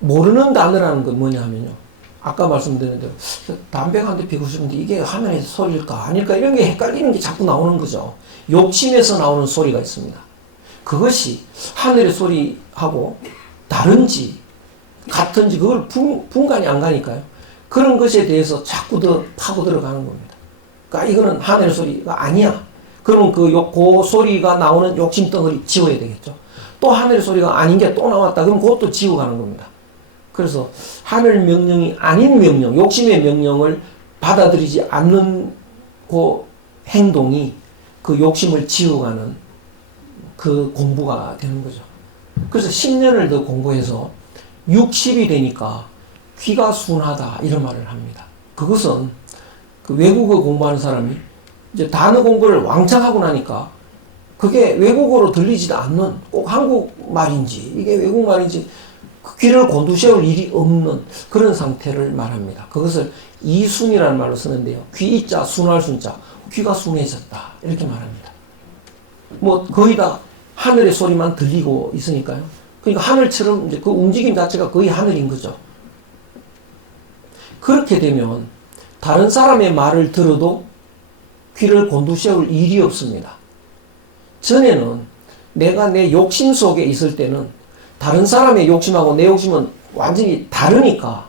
모르는 단어라는 건 뭐냐 하면요. 아까 말씀드린 대로 담배가 한 대 피고 싶은데 이게 화면에서 소리일까 아닐까 이런 게 헷갈리는 게 자꾸 나오는 거죠. 욕심에서 나오는 소리가 있습니다. 그것이 하늘의 소리하고 다른지 같은지 그걸 분간이 안 가니까요. 그런 것에 대해서 자꾸 더 파고 들어가는 겁니다. 그러니까 이거는 하늘의 소리가 아니야. 그러면 그 소리가 나오는 욕심 덩어리 지워야 되겠죠. 또 하늘의 소리가 아닌 게 또 나왔다. 그럼 그것도 지워가는 겁니다. 그래서 하늘 명령이 아닌 명령, 욕심의 명령을 받아들이지 않는 그 행동이 그 욕심을 지워가는 그 공부가 되는 거죠. 그래서 10년을 더 공부해서 60이 되니까 귀가 순하다 이런 말을 합니다. 그것은 그 외국어 공부하는 사람이 이제 단어 공부를 왕창 하고 나니까 그게 외국어로 들리지도 않는 꼭 한국말인지 이게 외국말인지 귀를 곤두세울 일이 없는 그런 상태를 말합니다. 그것을 이순이라는 말로 쓰는데요. 귀이자 순할 순자, 귀가 순해졌다 이렇게 말합니다. 뭐 거의 다 하늘의 소리만 들리고 있으니까요. 그러니까 하늘처럼 이제 그 움직임 자체가 거의 하늘인 거죠. 그렇게 되면 다른 사람의 말을 들어도 귀를 곤두세울 일이 없습니다. 전에는 내가 내 욕심 속에 있을 때는 다른 사람의 욕심하고 내 욕심은 완전히 다르니까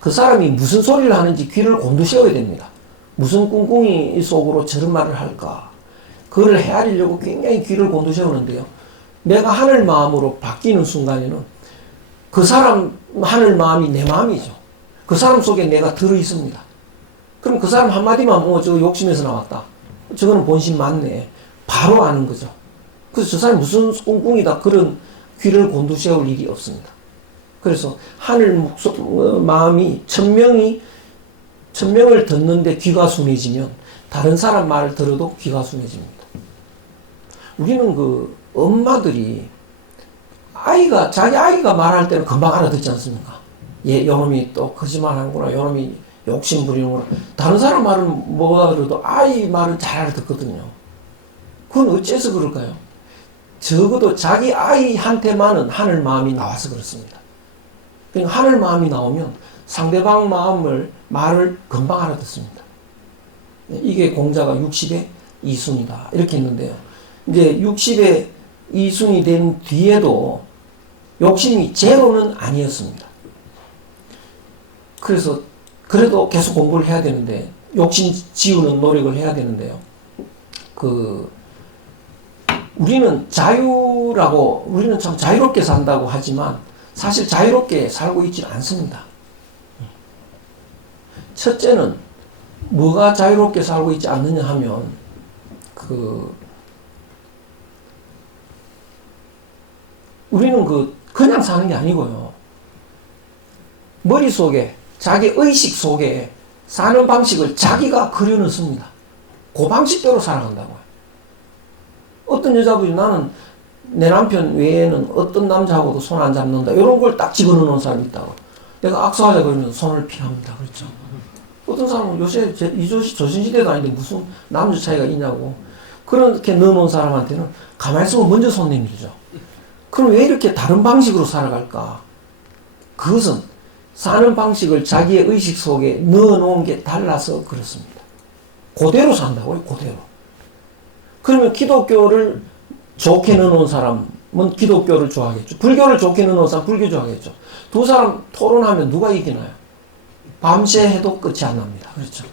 그 사람이 무슨 소리를 하는지 귀를 곤두세워야 됩니다. 무슨 꿍꿍이 속으로 저런 말을 할까? 그걸 헤아리려고 굉장히 귀를 곤두세우는데요. 내가 하늘 마음으로 바뀌는 순간에는 그 사람 하늘 마음이 내 마음이죠. 그 사람 속에 내가 들어있습니다. 그럼 그 사람 한마디만 저거 욕심에서 나왔다. 저거는 본심 맞네. 바로 아는 거죠. 그래서 저 사람이 무슨 꿍꿍이다 그런 귀를 곤두세울 일이 없습니다. 그래서 하늘 마음이 천명을 듣는데 귀가 순해지면 다른 사람 말을 들어도 귀가 순해집니다. 우리는 그 엄마들이 자기 아이가 말할 때는 금방 알아듣지 않습니까? 요놈이 또 거짓말하는구나, 요놈이 욕심 부리는구나. 다른 사람 말은 못 알아들어도 아이 말은 잘 알아듣거든요. 그건 어째서 그럴까요? 적어도 자기 아이한테만은 하늘 마음이 나와서 그렇습니다. 그러니까 하늘 마음이 나오면 상대방 말을 금방 알아듣습니다. 이게 공자가 60의 이순이다 이렇게 했는데요. 이제 60의 이순이 된 뒤에도 욕심이 제로는 아니었습니다. 그래서 그래도 계속 공부를 해야 되는데 욕심 지우는 노력을 해야 되는데요. 우리는 우리는 참 자유롭게 산다고 하지만 사실 자유롭게 살고 있지 않습니다. 첫째는 뭐가 자유롭게 살고 있지 않느냐 하면 우리는 그냥 사는 게 아니고요. 머릿속에 자기 의식 속에 사는 방식을 자기가 그려놓습니다. 그 방식대로 살아간다고요. 어떤 여자분이 나는 내 남편 외에는 어떤 남자하고도 손 안 잡는다. 이런 걸 딱 집어넣는 사람이 있다고. 내가 악수하자 그러면 손을 피합니다. 그렇죠. 어떤 사람은 요새 조선시대도 아닌데 무슨 남녀 차이가 있냐고. 그렇게 넣어놓은 사람한테는 가만히 있으면 먼저 손 내밀죠. 그럼 왜 이렇게 다른 방식으로 살아갈까? 그것은 사는 방식을 자기의 의식 속에 넣어놓은 게 달라서 그렇습니다. 그대로 산다고요. 그대로. 그러면 기독교를 좋게 넣어놓은 사람은 기독교를 좋아하겠죠. 불교를 좋게 넣어놓은 사람은 불교 좋아하겠죠. 두 사람 토론하면 누가 이기나요? 밤새 해도 끝이 안 납니다. 그렇죠.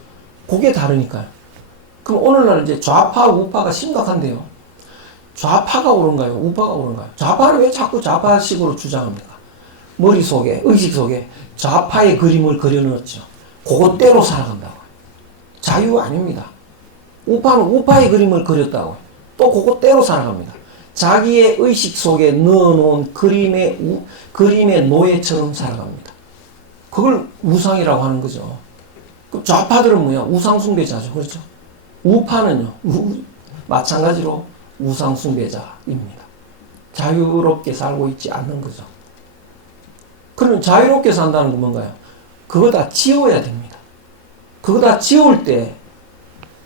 그게 다르니까요. 그럼 오늘날 이제 좌파, 우파가 심각한데요. 좌파가 옳은가요? 우파가 옳은가요? 좌파는 왜 자꾸 좌파식으로 주장합니까? 머릿속에, 의식 속에 좌파의 그림을 그려넣었죠. 그것대로 살아간다고요. 자유 아닙니다. 우파는 우파의 그림을 그렸다고요. 또 그것대로 살아갑니다. 자기의 의식 속에 넣어놓은 그림의 노예처럼 살아갑니다. 그걸 우상이라고 하는 거죠. 그럼 좌파들은 뭐야? 우상숭배자죠. 그렇죠? 우파는요, 마찬가지로 우상숭배자입니다. 자유롭게 살고 있지 않는 거죠. 그러면 자유롭게 산다는 건 뭔가요? 그거 다 지워야 됩니다. 그거 다 지울 때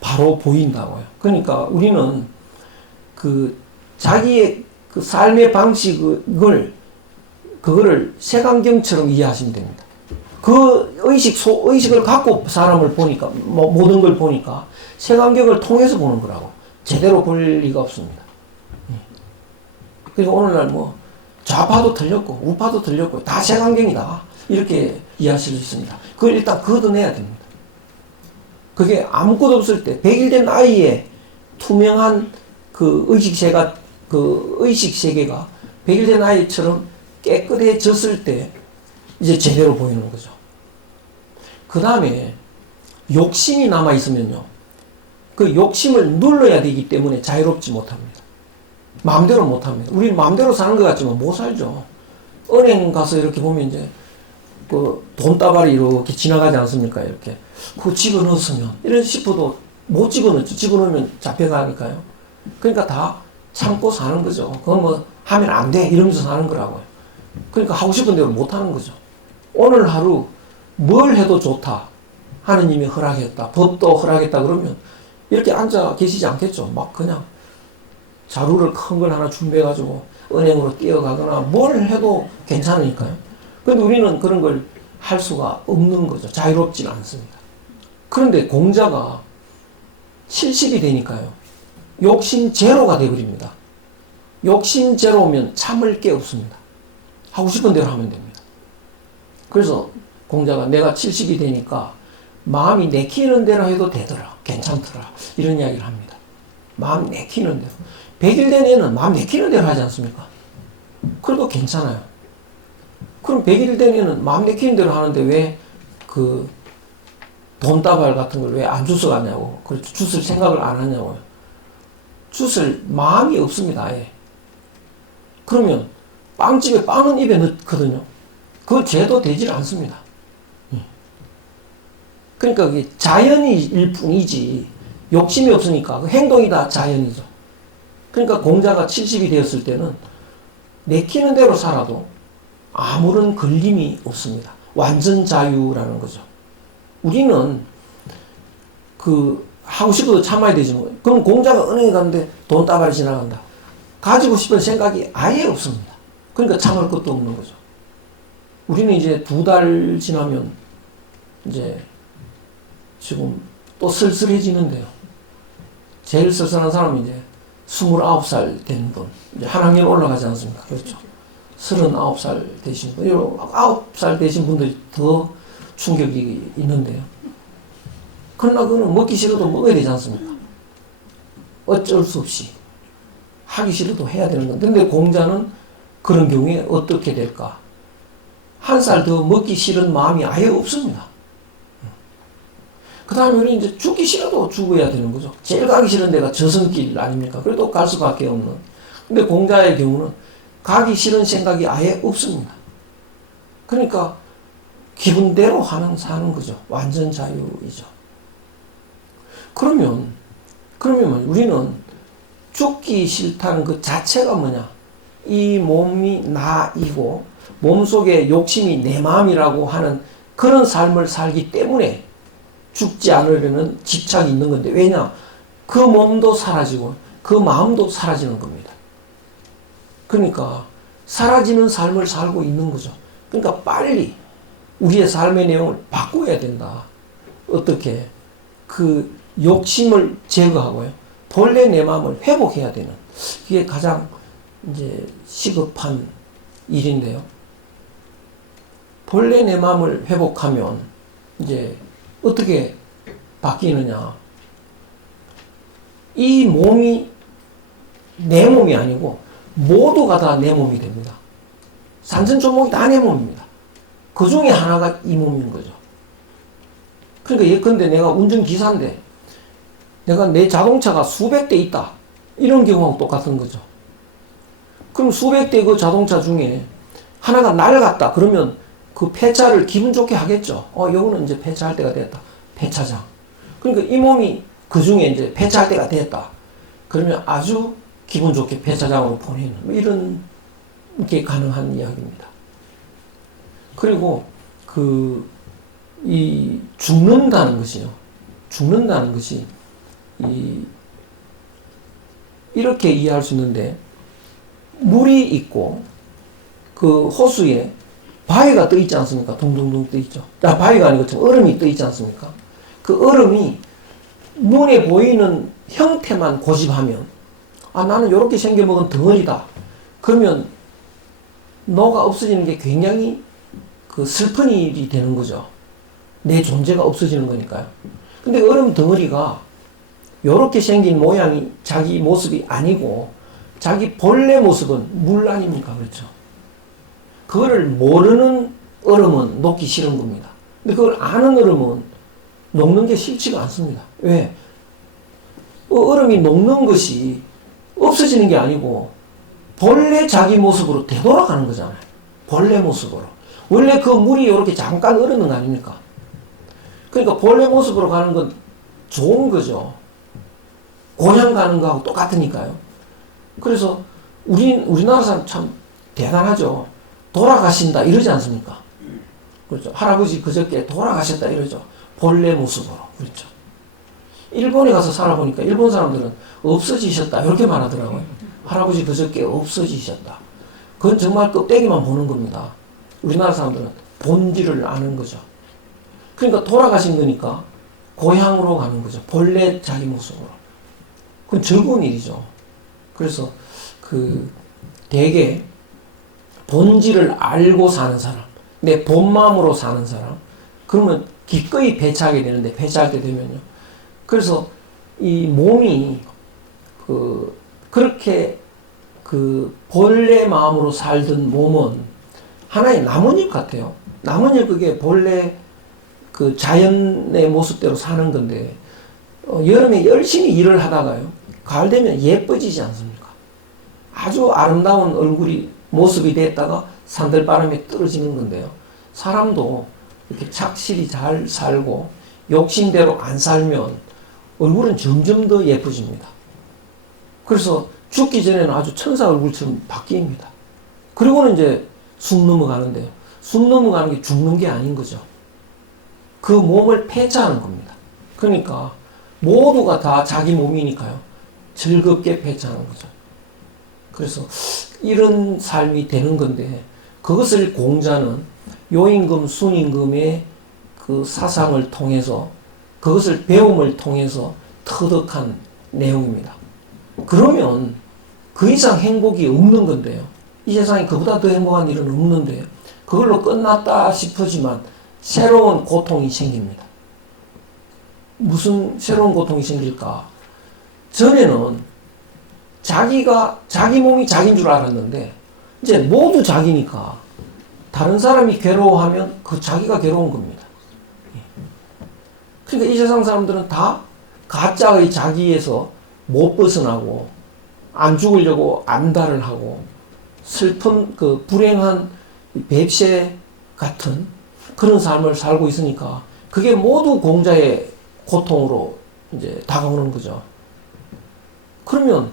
바로 보인다고요. 그러니까 우리는 그 자기의 그 삶의 방식을 그거를 색안경처럼 이해하시면 됩니다. 그 의식을 갖고 사람을 보니까, 모든 걸 보니까 색안경을 통해서 보는 거라고. 제대로 볼 리가 없습니다. 그리고 오늘날 좌파도 틀렸고, 우파도 틀렸고, 다 색안경이다. 이렇게 이해하실 수 있습니다. 그걸 일단 걷어내야 됩니다. 그게 아무것도 없을 때, 백일된 아이의 투명한 그 의식세계가 백일된 아이처럼 깨끗해졌을 때, 이제 제대로 보이는 거죠. 그 다음에 욕심이 남아있으면요, 그 욕심을 눌러야 되기 때문에 자유롭지 못합니다. 마음대로 못합니다. 우리 마음대로 사는 것 같지만 못 살죠. 은행 가서 이렇게 보면 이제 그 돈다발이 이렇게 지나가지 않습니까? 이렇게 그거 집어넣었으면 이런 싶어도 못 집어넣죠. 집어넣으면 잡혀가니까요. 그러니까 다 참고 사는 거죠. 그거 하면 안 돼 이러면서 사는 거라고요. 그러니까 하고 싶은 대로 못 하는 거죠. 오늘 하루 뭘 해도 좋다. 하느님이 허락했다. 법도 허락했다 그러면 이렇게 앉아 계시지 않겠죠. 막 그냥 자루를 큰 걸 하나 준비해가지고 은행으로 뛰어가거나 뭘 해도 괜찮으니까요. 그런데 우리는 그런 걸 할 수가 없는 거죠. 자유롭지는 않습니다. 그런데 공자가 70이 되니까요. 욕심 제로가 되어버립니다. 욕심 제로면 참을 게 없습니다. 하고 싶은 대로 하면 됩니다. 그래서 공자가 내가 70이 되니까 마음이 내키는 대로 해도 되더라. 괜찮더라. 이런 이야기를 합니다. 마음 내키는 대로. 100일 된 애는 마음 내키는 대로 하지 않습니까? 그래도 괜찮아요. 그럼 100일 된 애는 마음 내키는 대로 하는데 왜 그 돈다발 같은 걸 왜 안 주워가냐고. 그렇죠. 주술 생각을 안 하냐고요. 주술 마음이 없습니다. 아예. 그러면 빵집에 빵은 입에 넣거든요. 그거 죄도 되질 않습니다. 그러니까 그게 자연일 뿐이지 욕심이 없으니까 그 행동이 다 자연이죠. 그러니까 공자가 70이 되었을 때는 내키는 대로 살아도 아무런 걸림이 없습니다. 완전 자유라는 거죠. 우리는 하고 싶어도 참아야 되지 뭐. 그럼 공자가 은행에 갔는데 돈다발이 지나간다. 가지고 싶은 생각이 아예 없습니다. 그러니까 참을 것도 없는 거죠. 우리는 이제 2달 지나면 이제 지금 또 쓸쓸해지는데요. 제일 쓸쓸한 사람이 이제 29살 된 분. 이제 한 학년 올라가지 않습니까? 그렇죠. 39살 되신 분. 9살 되신 분들이 더 충격이 있는데요. 그러나 그거는 먹기 싫어도 먹어야 되지 않습니까? 어쩔 수 없이. 하기 싫어도 해야 되는 건데. 근데 공자는 그런 경우에 어떻게 될까? 1살 더 먹기 싫은 마음이 아예 없습니다. 그 다음에 우리는 이제 죽기 싫어도 죽어야 되는 거죠. 제일 가기 싫은 데가 저승길 아닙니까? 그래도 갈 수밖에 없는. 근데 공자의 경우는 가기 싫은 생각이 아예 없습니다. 그러니까 기분대로 사는 거죠. 완전 자유이죠. 그러면 우리는 죽기 싫다는 그 자체가 뭐냐? 이 몸이 나이고 몸속에 욕심이 내 마음이라고 하는 그런 삶을 살기 때문에 죽지 않으려는 집착이 있는 건데, 왜냐? 그 몸도 사라지고 그 마음도 사라지는 겁니다. 그러니까 사라지는 삶을 살고 있는 거죠. 그러니까 빨리 우리의 삶의 내용을 바꿔야 된다. 어떻게? 그 욕심을 제거하고요. 본래 내 마음을 회복해야 되는, 이게 가장 이제 시급한 일인데요. 본래 내 마음을 회복하면 이제 어떻게 바뀌느냐. 이 몸이 내 몸이 아니고 모두가 다 내 몸이 됩니다. 산천조목이 다 내 몸입니다. 그 중에 하나가 이 몸인 거죠. 그러니까 예컨대 내가 운전기사인데 내가 내 자동차가 수백 대 있다. 이런 경우하고 똑같은 거죠. 그럼 수백 대 그 자동차 중에 하나가 낡았다. 그러면 그 폐차를 기분 좋게 하겠죠. 요거는 이제 폐차할 때가 됐다. 폐차장. 그러니까 이 몸이 그 중에 이제 폐차할 때가 됐다. 그러면 아주 기분 좋게 폐차장으로 보내는 뭐 이런 게 가능한 이야기입니다. 그리고 이 죽는다는 것이요. 죽는다는 것이 이렇게 이해할 수 있는데, 물이 있고 그 호수에 바위가 떠 있지 않습니까? 둥둥둥 떠 있죠. 바위가 아니고 좀 얼음이 떠 있지 않습니까? 그 얼음이 눈에 보이는 형태만 고집하면, 나는 이렇게 생겨먹은 덩어리다. 그러면 너가 없어지는 게 굉장히 슬픈 일이 되는 거죠. 내 존재가 없어지는 거니까요. 근데 얼음 덩어리가 이렇게 생긴 모양이 자기 모습이 아니고 자기 본래 모습은 물 아닙니까? 그렇죠. 그거를 모르는 얼음은 녹기 싫은 겁니다. 근데 그걸 아는 얼음은 녹는 게 싫지가 않습니다. 왜? 얼음이 녹는 것이 없어지는 게 아니고 본래 자기 모습으로 되돌아가는 거잖아요. 본래 모습으로. 원래 그 물이 이렇게 잠깐 얼었는 거 아닙니까? 그러니까 본래 모습으로 가는 건 좋은 거죠. 고향 가는 거하고 똑같으니까요. 그래서 우리나라 사람 참 대단하죠. 돌아가신다 이러지 않습니까? 그렇죠. 할아버지 그저께 돌아가셨다 이러죠. 본래 모습으로. 그렇죠. 일본에 가서 살아보니까 일본 사람들은 없어지셨다 이렇게 말하더라고요. 할아버지 그저께 없어지셨다. 그건 정말 껍데기만 보는 겁니다. 우리나라 사람들은 본질을 아는 거죠. 그러니까 돌아가신 거니까 고향으로 가는 거죠. 본래 자기 모습으로. 그건 즐거운 일이죠. 그래서 대개 본질을 알고 사는 사람, 내 본 마음으로 사는 사람, 그러면 기꺼이 배차하게 되는데, 배차할 때 되면요. 그래서 이 몸이 그렇게 본래 마음으로 살던 몸은 하나의 나뭇잎 같아요. 나뭇잎 그게 본래 자연의 모습대로 사는 건데, 여름에 열심히 일을 하다가요, 가을 되면 예뻐지지 않습니까? 아주 아름다운 얼굴이 모습이 됐다가 산들바람에 떨어지는 건데요. 사람도 이렇게 착실히 잘 살고 욕심대로 안 살면 얼굴은 점점 더 예뻐집니다. 그래서 죽기 전에는 아주 천사 얼굴처럼 바뀝니다. 그리고는 이제 숨 넘어가는데요. 숨 넘어가는 게 죽는 게 아닌 거죠. 그 몸을 폐차하는 겁니다. 그러니까 모두가 다 자기 몸이니까요. 즐겁게 폐차하는 거죠. 그래서 이런 삶이 되는 건데, 그것을 공자는 요임금, 순임금의 그 사상을 통해서, 그것을 배움을 통해서 터득한 내용입니다. 그러면 그 이상 행복이 없는 건데요. 이 세상에 그보다 더 행복한 일은 없는데, 그걸로 끝났다 싶어지만 새로운 고통이 생깁니다. 무슨 새로운 고통이 생길까? 전에는 자기 몸이 자기인 줄 알았는데, 이제 모두 자기니까 다른 사람이 괴로워하면 그 자기가 괴로운 겁니다. 그러니까 이 세상 사람들은 다 가짜의 자기에서 못 벗어나고, 안 죽으려고 안달을 하고, 슬픈 불행한 뱁새 같은 그런 삶을 살고 있으니까 그게 모두 공자의 고통으로 이제 다가오는 거죠. 그러면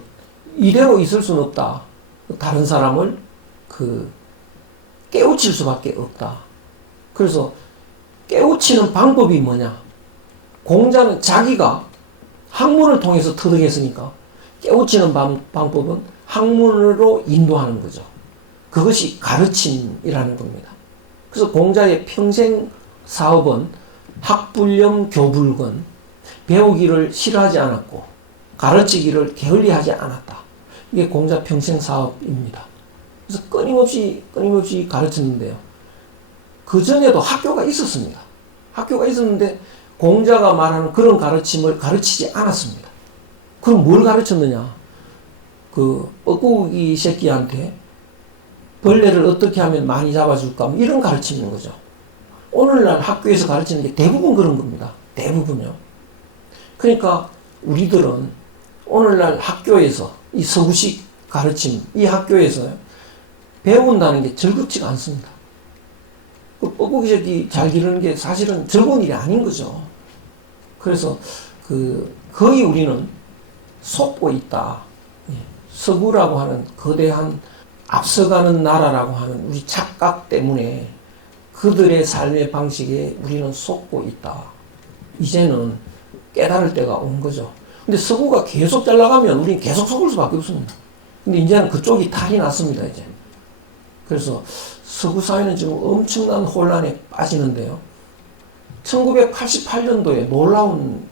이대로 있을 수는 없다. 다른 사람을 깨우칠 수밖에 없다. 그래서 깨우치는 방법이 뭐냐? 공자는 자기가 학문을 통해서 터득했으니까 깨우치는 방법은 학문으로 인도하는 거죠. 그것이 가르침이라는 겁니다. 그래서 공자의 평생 사업은 학불념 교불건, 배우기를 싫어하지 않았고 가르치기를 게을리하지 않았다. 이게 공자 평생 사업입니다. 그래서 끊임없이 가르쳤는데요. 그 전에도 학교가 있었습니다. 학교가 있었는데 공자가 말하는 그런 가르침을 가르치지 않았습니다. 그럼 뭘 가르쳤느냐? 뻐꾸기 새끼한테 벌레를 어떻게 하면 많이 잡아줄까? 이런 가르치는 거죠. 오늘날 학교에서 가르치는 게 대부분 그런 겁니다. 대부분요. 그러니까 우리들은 오늘날 학교에서 이 서구식 가르침, 이 학교에서 배운다는 게 즐겁지가 않습니다. 뻐꾸기 새끼 잘 기르는 게 사실은 즐거운 일이 아닌 거죠. 그래서 거의 우리는 속고 있다. 서구라고 하는 거대한 앞서가는 나라라고 하는 우리 착각 때문에 그들의 삶의 방식에 우리는 속고 있다. 이제는 깨달을 때가 온 거죠. 근데 서구가 계속 잘 나가면 우리는 계속 속을 수밖에 없습니다. 근데 이제는 그쪽이 탈이 났습니다, 이제. 그래서 서구 사회는 지금 엄청난 혼란에 빠지는데요. 1988년도에 놀라운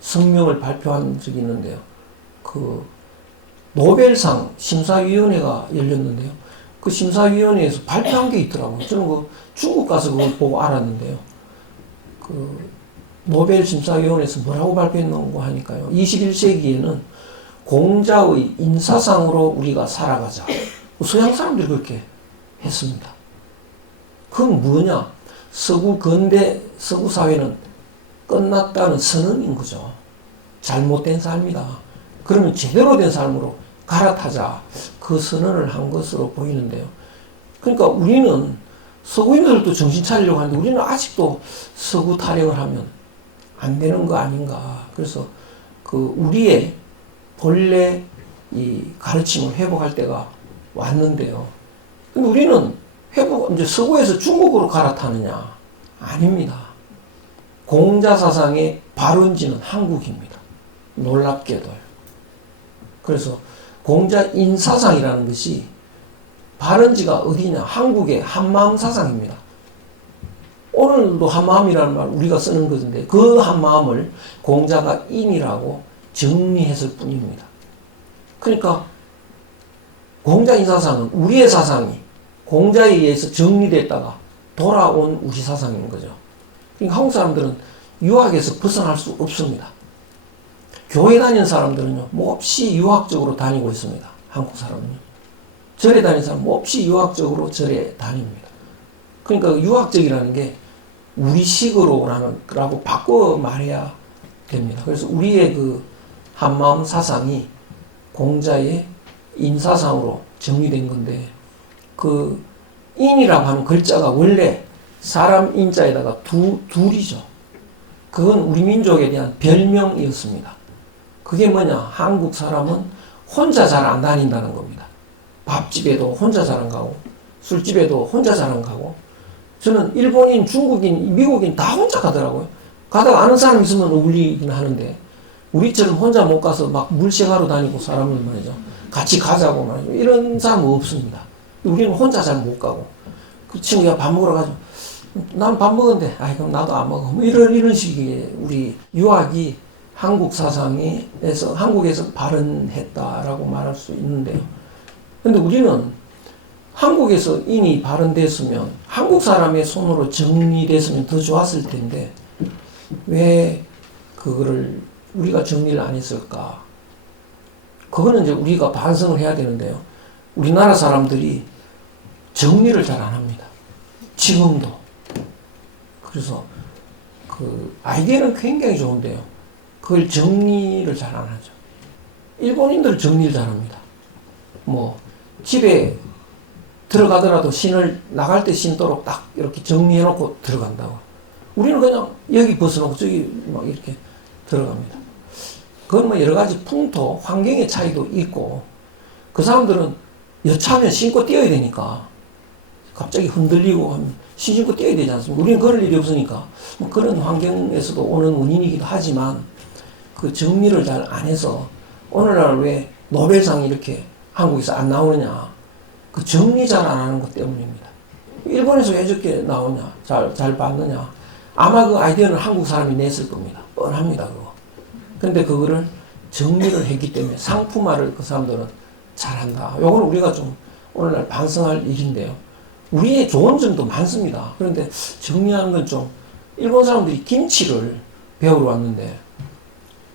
성명을 발표한 적이 있는데요. 그 노벨상 심사위원회가 열렸는데요. 그 심사위원회에서 발표한 게 있더라고요. 저는 그 중국 가서 그걸 보고 알았는데요. 그 노벨 심사위원회에서 뭐라고 발표했는고 하니까요. 21세기에는 공자의 인사상으로 우리가 살아가자. 서양 사람들이 그렇게 했습니다. 그건 뭐냐? 서구 근대 서구 사회는 끝났다는 선언인 거죠. 잘못된 삶이다. 그러면 제대로 된 삶으로 갈아타자. 그 선언을 한 것으로 보이는데요. 그러니까 우리는 서구인들도 정신 차리려고 하는데 우리는 아직도 서구 타령을 하면 안 되는 거 아닌가. 그래서 그 우리의 본래 이 가르침을 회복할 때가 왔는데요. 근데 우리는 이제 서구에서 중국으로 갈아타느냐? 아닙니다. 공자 사상의 발원지는 한국입니다. 놀랍게도요. 그래서 공자 인사상이라는 것이 발원지가 어디냐? 한국의 한마음 사상입니다. 오늘도 한마음이라는 말 우리가 쓰는 것인데 그 한마음을 공자가 인이라고 정리했을 뿐입니다. 그러니까 공자 인사상은 우리의 사상이 공자에 의해서 정리됐다가 돌아온 우리 사상인 거죠. 그러니까 한국 사람들은 유학에서 벗어날 수 없습니다. 교회 다니는 사람들은요, 몹시 유학적으로 다니고 있습니다. 한국 사람은요. 절에 다니는 사람은 몹시 유학적으로 절에 다닙니다. 그러니까 유학적이라는 게 우리식으로라고 바꿔 말해야 됩니다. 그래서 우리의 그 한마음 사상이 공자의 인사상으로 정리된 건데, 그 인이라고 하는 글자가 원래 사람 인자에다가 둘이죠. 그건 우리 민족에 대한 별명이었습니다. 그게 뭐냐? 한국 사람은 혼자 잘 안 다닌다는 겁니다. 밥집에도 혼자 잘 안 가고, 술집에도 혼자 잘 안 가고, 저는 일본인, 중국인, 미국인 다 혼자 가더라고요. 가다가 아는 사람 있으면 어울리긴 하는데, 우리처럼 혼자 못 가서 막 물색하러 다니고 사람을 말이죠. 같이 가자고 말이죠. 이런 사람은 없습니다. 우리는 혼자 잘 못 가고, 그 친구가 밥 먹으러 가죠. 난 밥 먹었는데, 아이, 그럼 나도 안 먹어. 뭐 이런 식의 우리 유학이 한국 사상에서, 한국에서 발현했다라고 말할 수 있는데요. 근데 우리는 한국에서 인이 발현됐으면, 한국 사람의 손으로 정리됐으면 더 좋았을 텐데, 왜 그거를 우리가 정리를 안 했을까? 그거는 이제 우리가 반성을 해야 되는데요. 우리나라 사람들이 정리를 잘 안 합니다. 지금도. 그래서 그 아이디어는 굉장히 좋은데요. 그걸 정리를 잘 안 하죠. 일본인들 정리를 잘 합니다. 뭐 집에 들어가더라도 신을 나갈 때 신도록 딱 이렇게 정리해놓고 들어간다고. 우리는 그냥 여기 벗어놓고 저기 막 이렇게 들어갑니다. 그건 뭐 여러 가지 풍토, 환경의 차이도 있고, 그 사람들은 여차하면 신고 뛰어야 되니까 갑자기 흔들리고 하면 신고 뛰어야 되지 않습니까? 우리는 그럴 일이 없으니까 뭐 그런 환경에서도 오는 원인이기도 하지만, 그 정리를 잘 안 해서 오늘날 왜 노벨상이 이렇게 한국에서 안 나오느냐? 그 정리 잘 안 하는 것 때문입니다. 일본에서 왜 저렇게 나오냐? 잘 받느냐? 아마 그 아이디어는 한국 사람이 냈을 겁니다. 뻔합니다, 그거. 근데 그거를 정리를 했기 때문에 상품화를 그 사람들은 잘한다. 요거는 우리가 좀 오늘날 반성할 일인데요. 우리의 좋은 점도 많습니다. 그런데 정리하는 건 좀, 일본 사람들이 김치를 배우러 왔는데,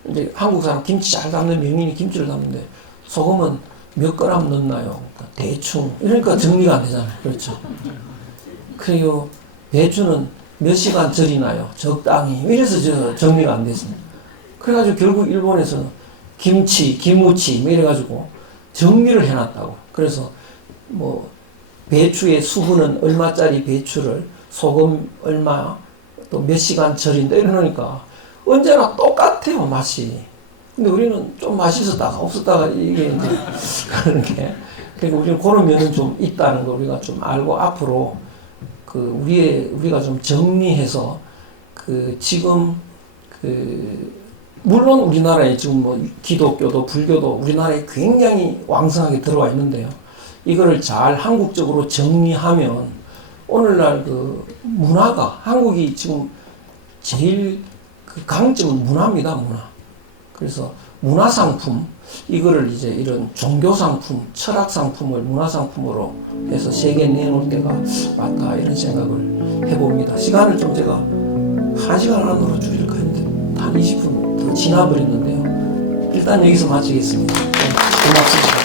이제 한국 사람 김치 잘 담는 명인이 김치를 담는데, 소금은 몇 그램 넣나요? 그러니까 대충. 이러니까 정리가 안 되잖아요. 그렇죠. 그리고 배추는 몇 시간 절이나요? 적당히. 이래서 정리가 안 됐습니다. 그래가지고 결국 일본에서는 김치, 기무치, 뭐 이래가지고 정리를 해놨다고. 그래서 뭐 배추의 수분은 얼마짜리 배추를 소금 얼마, 또 몇 시간 절인다 이러니까 언제나 똑같아요, 맛이. 근데 우리는 좀 맛있었다가 없었다가 이게 이제 그런 게, 그러니까 우리는 그런 면은 좀 있다는 걸 우리가 좀 알고 앞으로 그 우리가 좀 정리해서 그 지금 그 물론 우리나라에 지금 뭐 기독교도 불교도 우리나라에 굉장히 왕성하게 들어와 있는데요. 이거를 잘 한국적으로 정리하면 오늘날 그 문화가 한국이 지금 제일 그 강점은 문화입니다, 문화. 그래서 문화상품, 이거를 이제 이런 종교상품, 철학상품을 문화상품으로 해서 세계에 내놓을 때가 맞다, 이런 생각을 해봅니다. 시간을 좀 제가 1시간 안으로 줄일까 했는데 한 20분 더 지나버렸는데요. 일단 여기서 마치겠습니다. 고맙습니다.